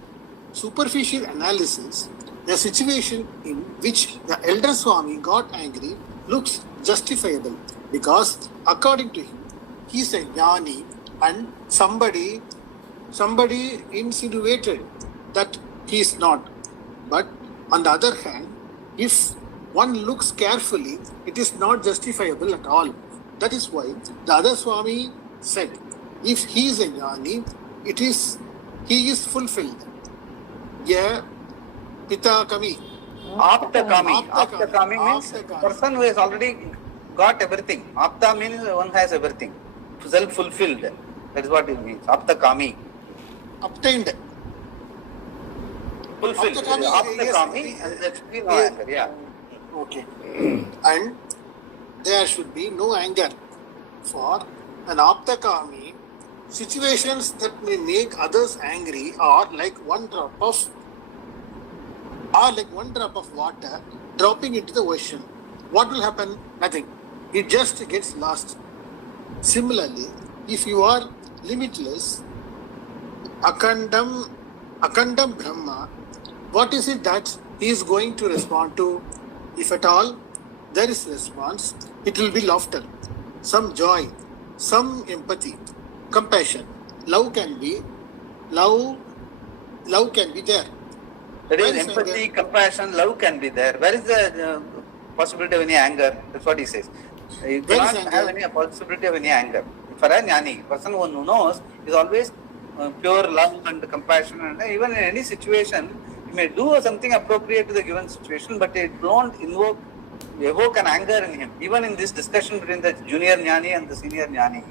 superficial analysis, the situation in which the elder Swami got angry looks justifiable, because according to him, he is a jnani, and somebody insinuated that he is not. But on the other hand, if one looks carefully, it is not justifiable at all. That is why the other Swami said, if he is a jnani, he is fulfilled. Yeah, Pita Kami. Apta Kami means person who has already got everything. Apta means one has everything. Self-fulfilled. That is what it means. Apta Kami. Obtained. Fulfilled. Apta Kami, and there should be no anger. Yeah. Okay. And there should be no anger. For an Apta Kami, situations that may make others angry are like one drop of water dropping into the ocean. What will happen? Nothing. It just gets lost. Similarly, if you are limitless, Akandam Brahma, what is it that he is going to respond to? If at all there is response, it will be laughter, some joy, some empathy, compassion. Love can be there. That is empathy, anger? Compassion, love can be there. Where is the possibility of any anger? That's what he says. You cannot have any possibility of any anger. For a jnani, person who knows, is always pure love and compassion, and even in any situation, you may do something appropriate to the given situation, but it don't evoke an anger in him. Even in this discussion between the junior jnani and the senior jnani,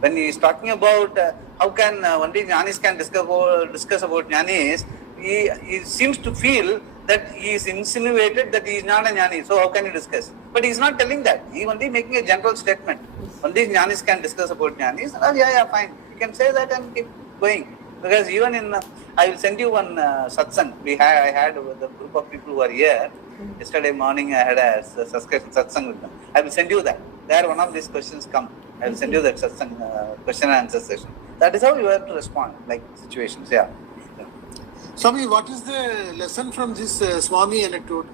when he is talking about how can only jnanis can discuss about jnanis, he seems to feel that he is insinuated that he is not a jnani, so how can you discuss? But he is not telling that. He is only making a general statement. Only jnanis can discuss about jnanis. Yeah, fine. You can say that and keep going. Because even in, I will send you one satsang. I had with the group of people who are here. Yesterday morning I had a satsang with them. I will send you that. There one of these questions come. I will send you that satsang question and answer session. That is how you have to respond, like situations. Yeah. Swami, what is the lesson from this Swami anecdote?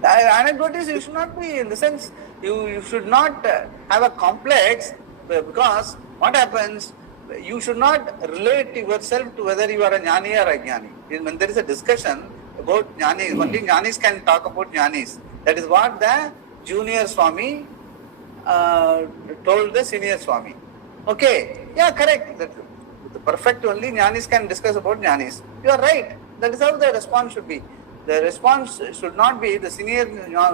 The anecdote is you should not be, in the sense, you should not have a complex, because what happens, you should not relate yourself to whether you are a jnani or a jnani. When there is a discussion about jnanis, only jnanis can talk about jnanis. That is what the junior Swami told the senior Swami. Okay, yeah, correct. The perfect only jnanis can discuss about jnanis. You are right. That is how the response should be. The response should not be, the senior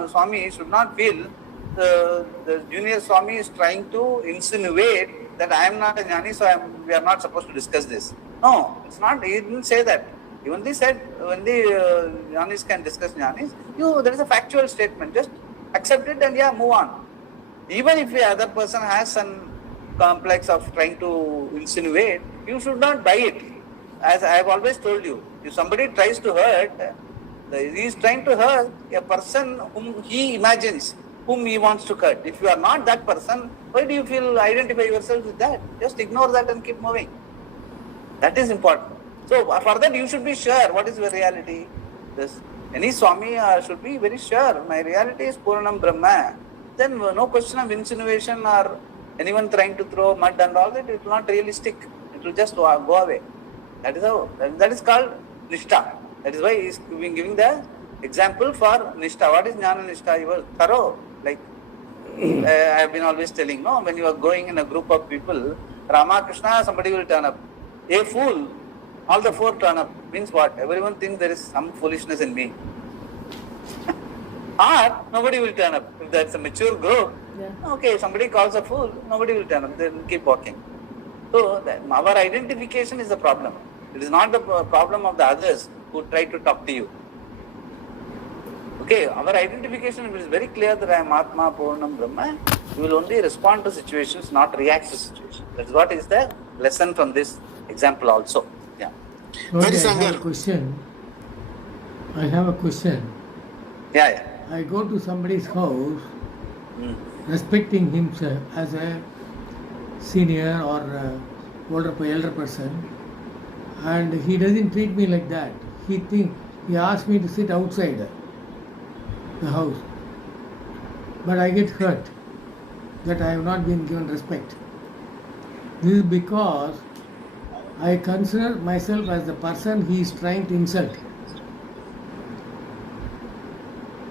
Swami should not feel the junior Swami is trying to insinuate that I am not a jnani, so we are not supposed to discuss this. No, it's not. He didn't say that. He only said when the jnanis can discuss jnanis, there is a factual statement. Just accept it and move on. Even if the other person has some complex of trying to insinuate, you should not buy it. As I have always told you, if somebody tries to hurt, he is trying to hurt a person whom he imagines, whom he wants to hurt. If you are not that person, why do you identify yourself with that? Just ignore that and keep moving. That is important. So for that you should be sure what is your reality. Any Swami should be very sure. My reality is Purnam Brahma. Then no question of insinuation or anyone trying to throw mud and all that. It will not really stick. It will just go away. That is how. That is called Nishtha. That is why he is giving the example for Nishtha. What is Jnana Nishtha? You are thorough. Like I have been always telling, no, when you are going in a group of people, Ramakrishna, somebody will turn up. A fool, all the four turn up. Means what? Everyone thinks there is some foolishness in me. Or nobody will turn up. If that's a mature group, okay, somebody calls a fool, nobody will turn up. Then keep walking. So our identification is the problem. It is not the problem of the others who try to talk to you. Okay, our identification is very clear that I am Atma, Purnam, Brahma. You will only respond to situations, not react to situations. That is what is the lesson from this example also. Yeah. Okay, I have a question. Yeah. I go to somebody's house, respecting him as a senior or elder person, and he doesn't treat me like that. He asks me to sit outside the house, but I get hurt that I have not been given respect. This is because I consider myself as the person he is trying to insult.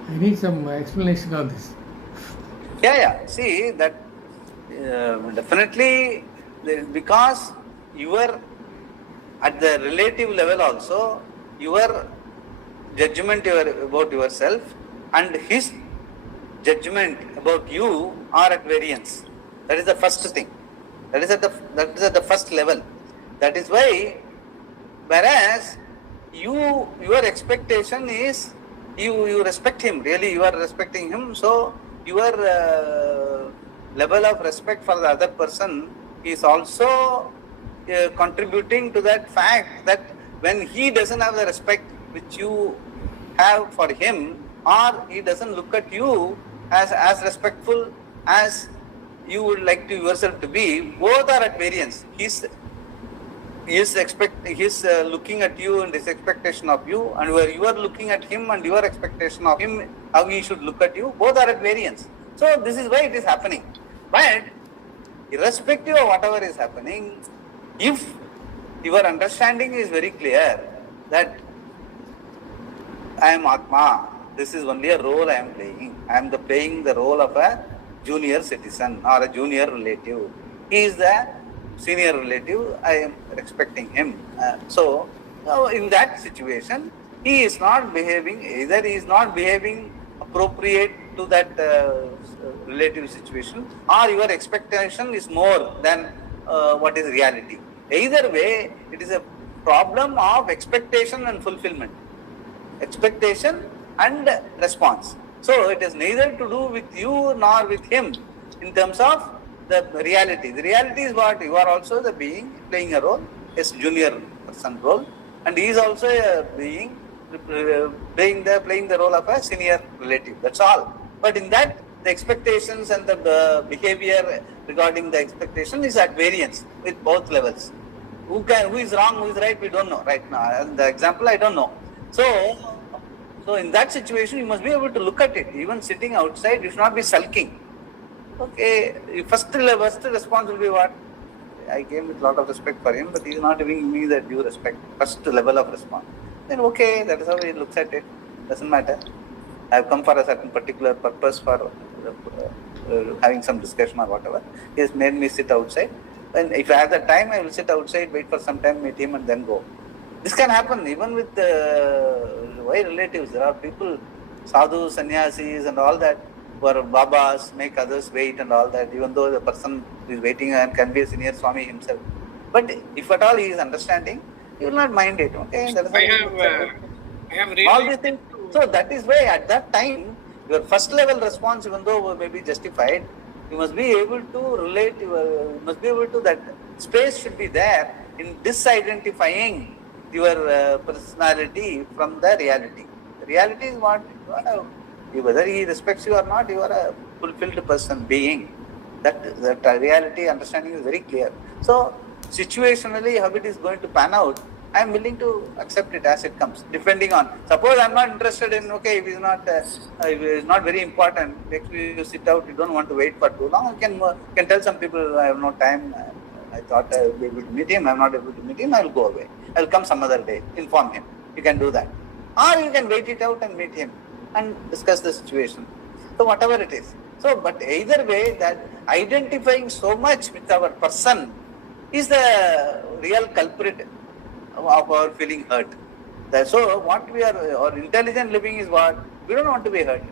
I need some explanation of this. Yeah. See, that definitely, because you are at the relative level also, your judgment about yourself and his judgment about you are at variance. That is the first thing. That is at the first level. That is why, whereas your expectation is, you respect him, really you are respecting him, so your level of respect for the other person is also contributing to that fact that when he doesn't have the respect which you have for him, or he doesn't look at you as respectful as you would like to yourself to be, both are at variance. He's looking at you and his expectation of you, and where you are looking at him and your expectation of him, how he should look at you, both are at variance. So this is why it is happening. But irrespective of whatever is happening, if your understanding is very clear that I am Atma, this is only a role I am playing. I am playing the role of a junior citizen or a junior relative. He is the senior relative, I am respecting him. So in that situation, he is not behaving, either he is not behaving appropriate to that relative situation, or your expectation is more than what is reality. Either way, it is a problem of expectation and fulfillment. Expectation and response. So it is neither to do with you nor with him in terms of the reality. The reality is what? You are also the being playing a role, yes, junior person role, and he is also a being playing the role of a senior relative. That's all. But in that, the expectations and the behavior regarding the expectation is at variance with both levels. Who is wrong, who is right, we don't know right now. And the example, I don't know. So in that situation, you must be able to look at it. Even sitting outside, you should not be sulking. Okay, first response will be what? I came with a lot of respect for him, but he is not giving me that due respect. First level of response. Then okay, that is how he looks at it. Doesn't matter. I have come for a certain particular purpose for having some discussion or whatever. He has made me sit outside. And if I have the time, I will sit outside, wait for some time, meet him and then go. This can happen even with relatives. There are people, sadhus, sannyasis and all that, who are babas, make others wait and all that, even though the person who is waiting and can be a senior Swami himself. But if at all he is understanding, he will not mind it. Okay, that is I have really... all these things. So that is why at that time, your first level response, even though may be justified, you must be able to relate, you must be able to, that space should be there in disidentifying your personality from the reality. The reality is what? Whether he respects you or not, you are a fulfilled person, being. That reality understanding is very clear. So situationally, how it is going to pan out, I am willing to accept it as it comes, depending on. Suppose I am not interested in, okay, if it is not very important, next you sit out, you don't want to wait for too long, you can tell some people, I have no time, I thought I would be able to meet him, I am not able to meet him, I will go away. I will come some other day, inform him. You can do that. Or you can wait it out and meet him and discuss the situation. So whatever it is. So, but either way, that identifying so much with our person is the real culprit of our feeling hurt. So what we are, or intelligent living is what? We don't want to be hurt.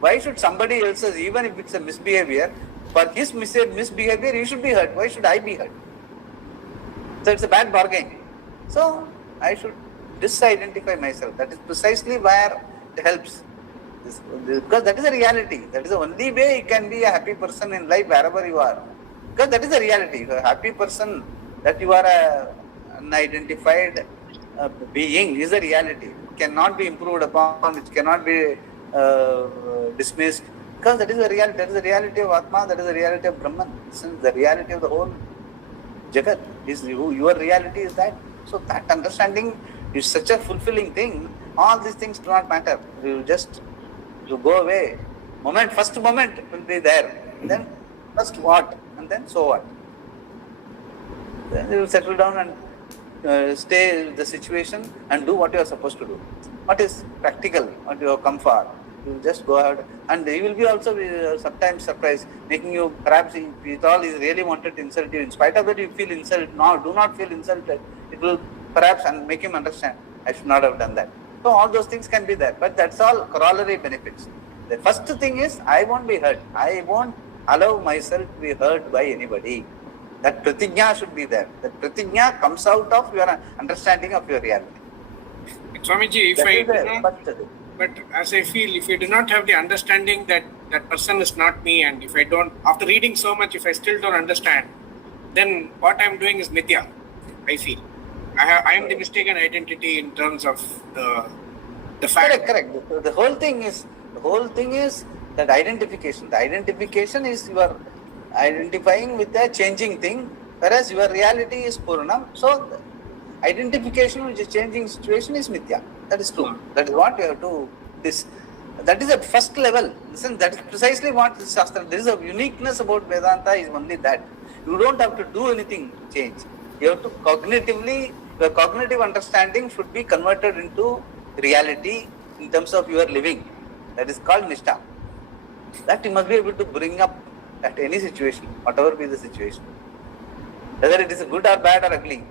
Why should somebody else's, even if it's a misbehavior, for his misbehavior, he should be hurt. Why should I be hurt? So it's a bad bargain. So I should disidentify myself. That is precisely where it helps. Because that is a reality. That is the only way you can be a happy person in life wherever you are. Because that is the reality. A happy person, that you are a unidentified being, is a reality. It cannot be improved upon, it cannot be dismissed. Because that is the reality. That is the reality of Atma, that is the reality of Brahman. Since the reality of the whole Jagat is your reality is that. So that understanding is such a fulfilling thing. All these things do not matter. You go away. First moment will be there. Then first what? And then so what? Then you will settle down and stay in the situation and do what you are supposed to do. What is practical, what you have come for. You will just go ahead, and he will be also sometimes surprised, making you, perhaps if all is really wanted to insult you, in spite of that you feel insulted. No, do not feel insulted. It will perhaps make him understand, I should not have done that. So all those things can be there, but that's all corollary benefits. The first thing is, I won't be hurt. I won't allow myself to be hurt by anybody. That pratigna should be there. That pratigna comes out of your understanding of your reality. Swamiji, but as I feel, if you do not have the understanding that that person is not me, and if I don't, after reading so much, if I still don't understand, then what I am doing is mithya, I feel. I am the mistaken identity in terms of the fact. Correct. The whole thing is that identification. The identification is you are identifying with a changing thing, whereas your reality is Purnam. So identification with a changing situation is mithya. That is true. That is what you have to that is the first level. Listen, that is precisely what this Shastra. There is a uniqueness about Vedanta is only that. You don't have to do anything to change. You have to cognitively, your cognitive understanding should be converted into reality in terms of your living. That is called Nishtha. That you must be able to bring up at any situation, whatever be the situation. Whether it is good or bad or ugly.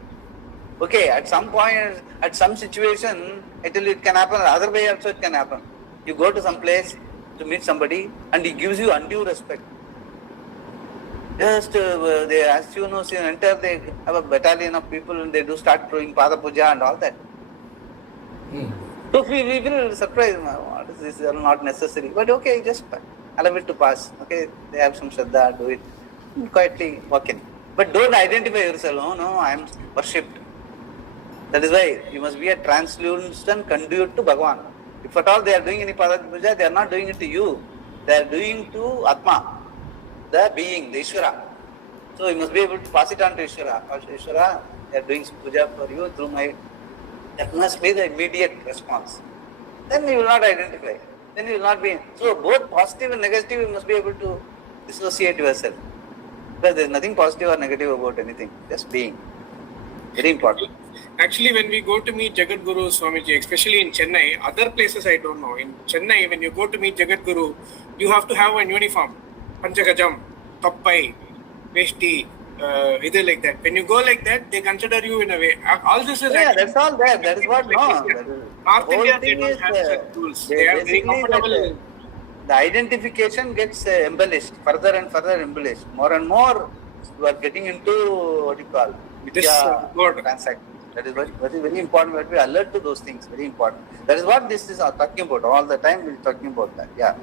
Okay, at some point, at some situation, it can happen, other way also it can happen. You go to some place to meet somebody and he gives you undue respect. Just they, as you know, enter, they have a battalion of people and they do start doing Pada Puja and all that. So we will surprise, what is this? Not necessary. But okay, just allow it to pass. Okay, they have some Shraddha, do it. Quietly walk in. But don't identify yourself. Oh no, I am worshipped. That is why you must be a translucent conduit to Bhagavan. If at all they are doing any Pada Puja, they are not doing it to you. They are doing to Atma, the being, the Ishvara. So you must be able to pass it on to Ishvara. Ishvara, they are doing puja for you through my... That must be the immediate response. Then you will not identify. Then you will not be... So both positive and negative, you must be able to dissociate yourself. Because there is nothing positive or negative about anything. Just being. Very important. Actually, when we go to meet Jagadguru Swamiji, especially in Chennai, other places I don't know. In Chennai, when you go to meet Jagadguru, you have to have a uniform. Panchagajam, Toppai, Veshti, either like that. When you go like that, they consider you in a way. All this is that's all there. That is what, no. North India, they don't have such rules. They are very comfortable. The identification gets embellished, further and further embellished. More and more, you are getting into what you call Mithya transaction. That is very important. We have to be alert to those things. Very important. That is what this is talking about. All the time we are talking about that. Yeah.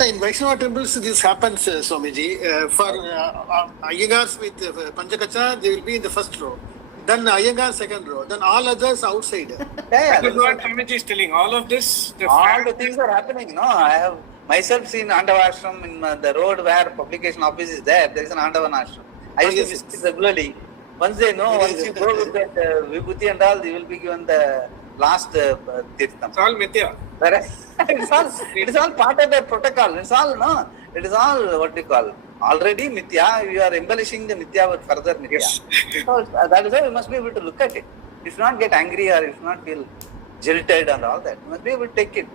In Vaishnava temples, this happens, Swamiji. For Iyagars with Panchakacha, they will be in the first row. Then Iyengar second row. Then all others outside. That is what Swamiji is telling. All of this, all the things are happening. No, I have myself seen Andava Ashram in the road where publication office is there. There is an Andavan Ashram. I used to visit regularly. Once they know, once you go with that Vibhuti and all, they will be given the last Tirtham. It's all Mithya. It is all part of the protocol. It is all, no, it is all what you call. Already Mithya, you are embellishing the Mithya with further Mithya. Yes. So that is why you must be able to look at it. You should not get angry or you should not feel jilted and all that. You must be able to take it.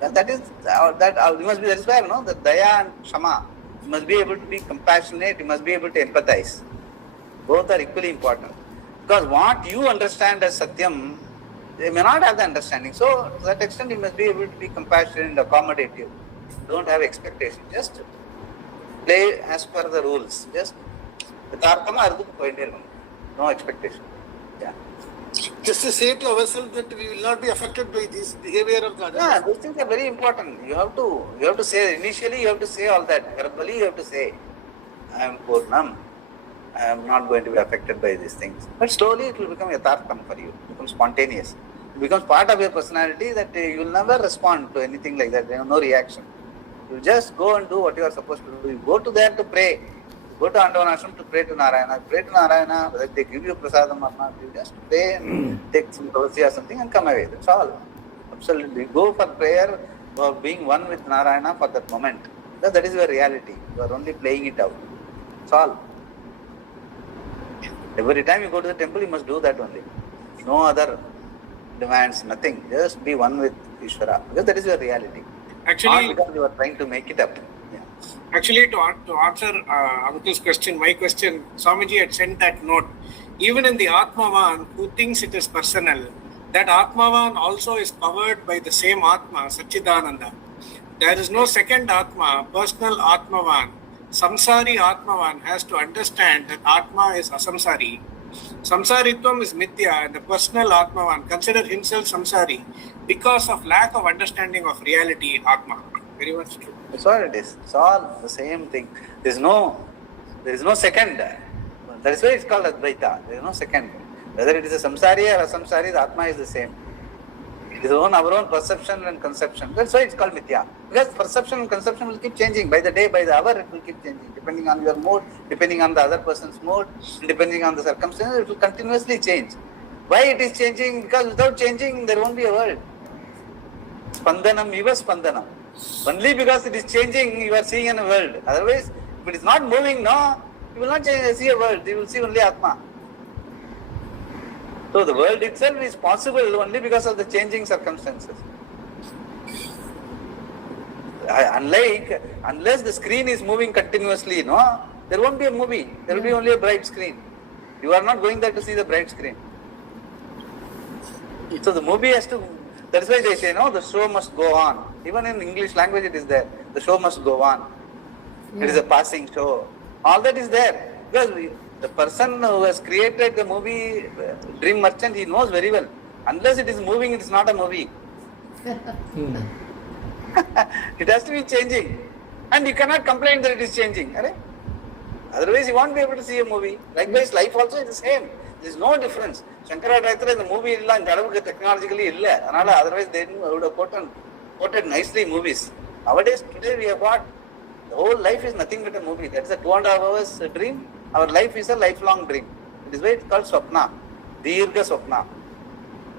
That is why, you know, the Daya and Shama. You must be able to be compassionate, you must be able to empathize. Both are equally important. Because what you understand as Satyam, they may not have the understanding. So, to that extent, you must be able to be compassionate and accommodative. Don't have expectation. Just play as per the rules. Just no expectation. Yeah. Just to say to ourselves that we will not be affected by this behavior of the others. Yeah, those things are very important. You have to say, initially you have to say all that. Verbally you have to say, I am Purnam. I am not going to be affected by these things. But slowly it will become yathartham for you. It becomes spontaneous. It becomes part of your personality that you will never respond to anything like that. There is no reaction. You just go and do what you are supposed to do. You go to there to pray. Go to Andavan Ashram to pray to Narayana. Pray to Narayana, whether they give you prasadam or not. You just pray and take some tulsi or something and come away. That's all. Absolutely. Go for prayer or being one with Narayana for that moment. Because that is your reality. You are only playing it out. That's all. Every time you go to the temple, you must do that only. No other demands, nothing. Just be one with Ishvara. Because that is your reality. Actually, not because you are trying to make it up. Yeah. Actually, to answer Uncle's question, my question, Swamiji had sent that note. Even in the Atmavan, who thinks it is personal, that Atmavan also is powered by the same Atma, Satchidananda. There is no second Atma, personal Atmavan. Samsari Atmavan has to understand that Atma is asamsari. Samsaritvam is Mithya, and the personal Atmavan consider himself samsari because of lack of understanding of reality, Atma. Very much true. That's what it is. It's all the same thing. There is no second. That is why it's called Advaita. There is no second. Whether it is a samsari or asamsari, the Atma is the same. It is our own perception and conception. That's why it's called Mithya. Because perception and conception will keep changing. By the day, by the hour, it will keep changing. Depending on your mood, depending on the other person's mood, depending on the circumstances, it will continuously change. Why it is changing? Because without changing, there won't be a world. Spandanam eva spandanam. Only because it is changing, you are seeing a world. Otherwise, if it is not moving, no, you will not see a world. You will see only Atma. So the world itself is possible only because of the changing circumstances. Unless the screen is moving continuously, no, there won't be a movie. There will be only a bright screen. You are not going there to see the bright screen. So the movie has to, that's why they say, no, the show must go on. Even in English language it is there. The show must go on. It is a passing show. All that is there. Because the person who has created the movie Dream Merchant, he knows very well. Unless it is moving, it is not a movie. It has to be changing. And you cannot complain that it is changing. Right? Otherwise, you won't be able to see a movie. Likewise, life also is the same. There is no difference. Shankaracharya in the movie is technologically illa. Otherwise, they would have quoted nicely movies. Nowadays, today we have got the whole life is nothing but a movie. That is a 2.5 hours dream. Our life is a lifelong dream. It is why it's called Swapna. Dirgha Swapna.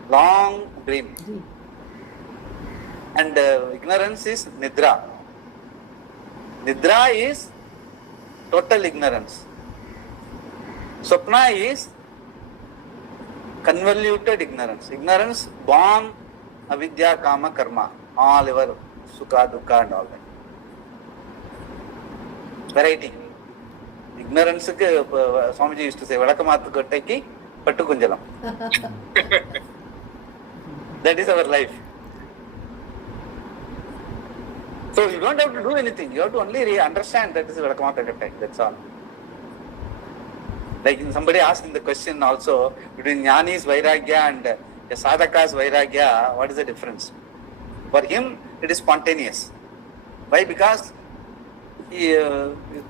Long dream. And ignorance is Nidra. Nidra is total ignorance. Swapna is convoluted ignorance. Ignorance born avidya, kama, karma. All your sukha, dukkha and all that. Variety. Ignorance, Swamiji used to say, Vadakamathu Kottaiki, Pattu Kunjalam. That is our life. So you don't have to do anything. You have to only understand that this is Vadakamathu Kottai. That's all. Like somebody asked in the question also, between Jnani's Vairagya and a Sadhaka's Vairagya, what is the difference? For him, it is spontaneous. Why? Because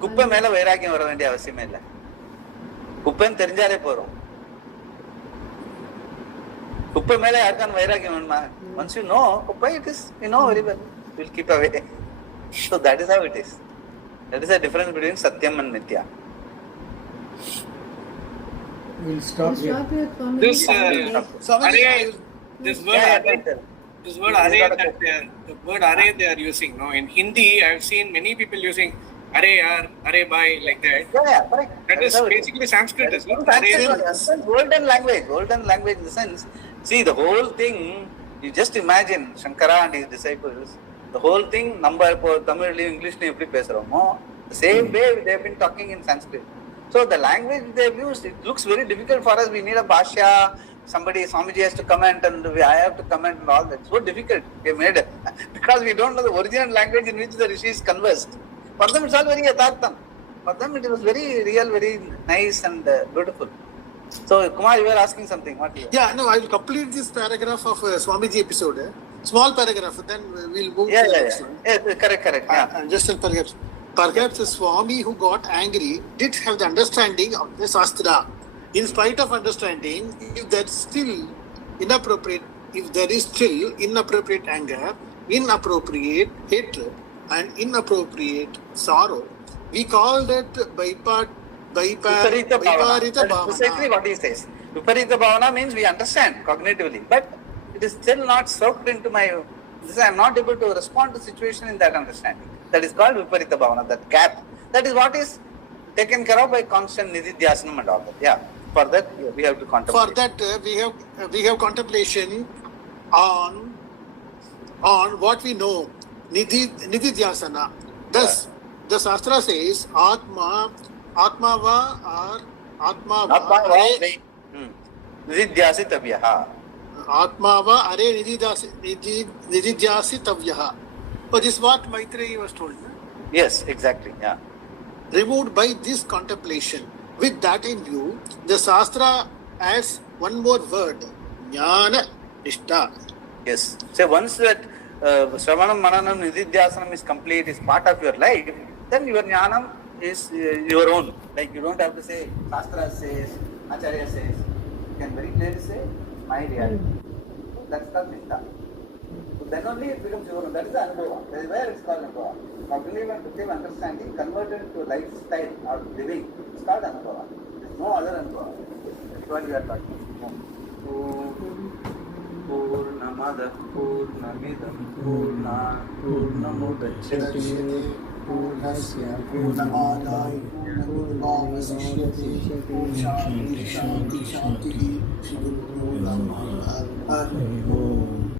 குப்பை மேல வைராக்கியம் வர வேண்டிய அவசியமே இல்லை. குப்பைன்னு தெரிஞ்சாலே போறோம். குப்பை மேல யாருக்கான வைராக்கியம் வேணுமா? Once you know குப்பை, it is, you know very well. You will keep away. So that is how it is. That is the difference between Satyam and Mithya. We'll stop here. This word array, the word array they are using. No, in Hindi, I have seen many people using array yaar, array bhai, like that. Yeah, correct. That is basically Sanskrit, isn't it? Golden language in the sense. See, the whole thing, you just imagine Shankara and his disciples, the whole thing, number Tamil, English, every pesaramo, the same way they have been talking in Sanskrit. So the language they have used, it looks very difficult for us. We need a bhashya. Somebody, Swamiji has to comment and I have to comment and all that. So difficult. We made it because we don't know the original language in which the rishis conversed. For them, it's all very yathartham. For them, it was very real, very nice and beautiful. So, Kumar, you were asking something. What? Yeah, no, I will complete this paragraph of Swamiji episode. Small paragraph, then we'll move to the next one. Yeah, correct. Yeah. Just perhaps the Swami who got angry did have the understanding of the Shastra. In spite of understanding, if there is still inappropriate anger, inappropriate hatred, and inappropriate sorrow, we call that Viparita Bhavana. Precisely what he says. Viparita Bhavana means we understand cognitively, but it is still not soaked into my. I am not able to respond to situation in that understanding. That is called Viparita Bhavana, that gap. That is what is taken care of by constant Nididhyasanam and all that. Yeah. For that, we have to contemplate. For that, we have contemplation on what we know, Nididhyasana. Thus, the Shastra says, Atmava or Atmava Nididhyasitavyaha. Atmava are Nididhyasitavyaha. So this is what Maitreyi was told. No? Yes, exactly. Yeah. Removed by this contemplation. With that in view, the Shastra adds one more word, Jnana Nishtha. Yes. So once that Shravanam, Mananam, Nididhyasanam is complete, is part of your life, then your Jnanam is your own. Like you don't have to say, Shastra says, Acharya says. You can very clearly say, my reality. So that's called Nishtha. So then only it becomes your own. That is the Anubhava. That is where it's called Anubhava. Cognitive and effective understanding converted to lifestyle or living. It's called Anubhava. There is no other Anubhava. That's what we are talking about. Purnamada Purnamidam Purnat Purnamudachyate Purnasya Purnamadaya Purnamavasishyate Purnasya Shanti Shri Guru Namaha Hari Om.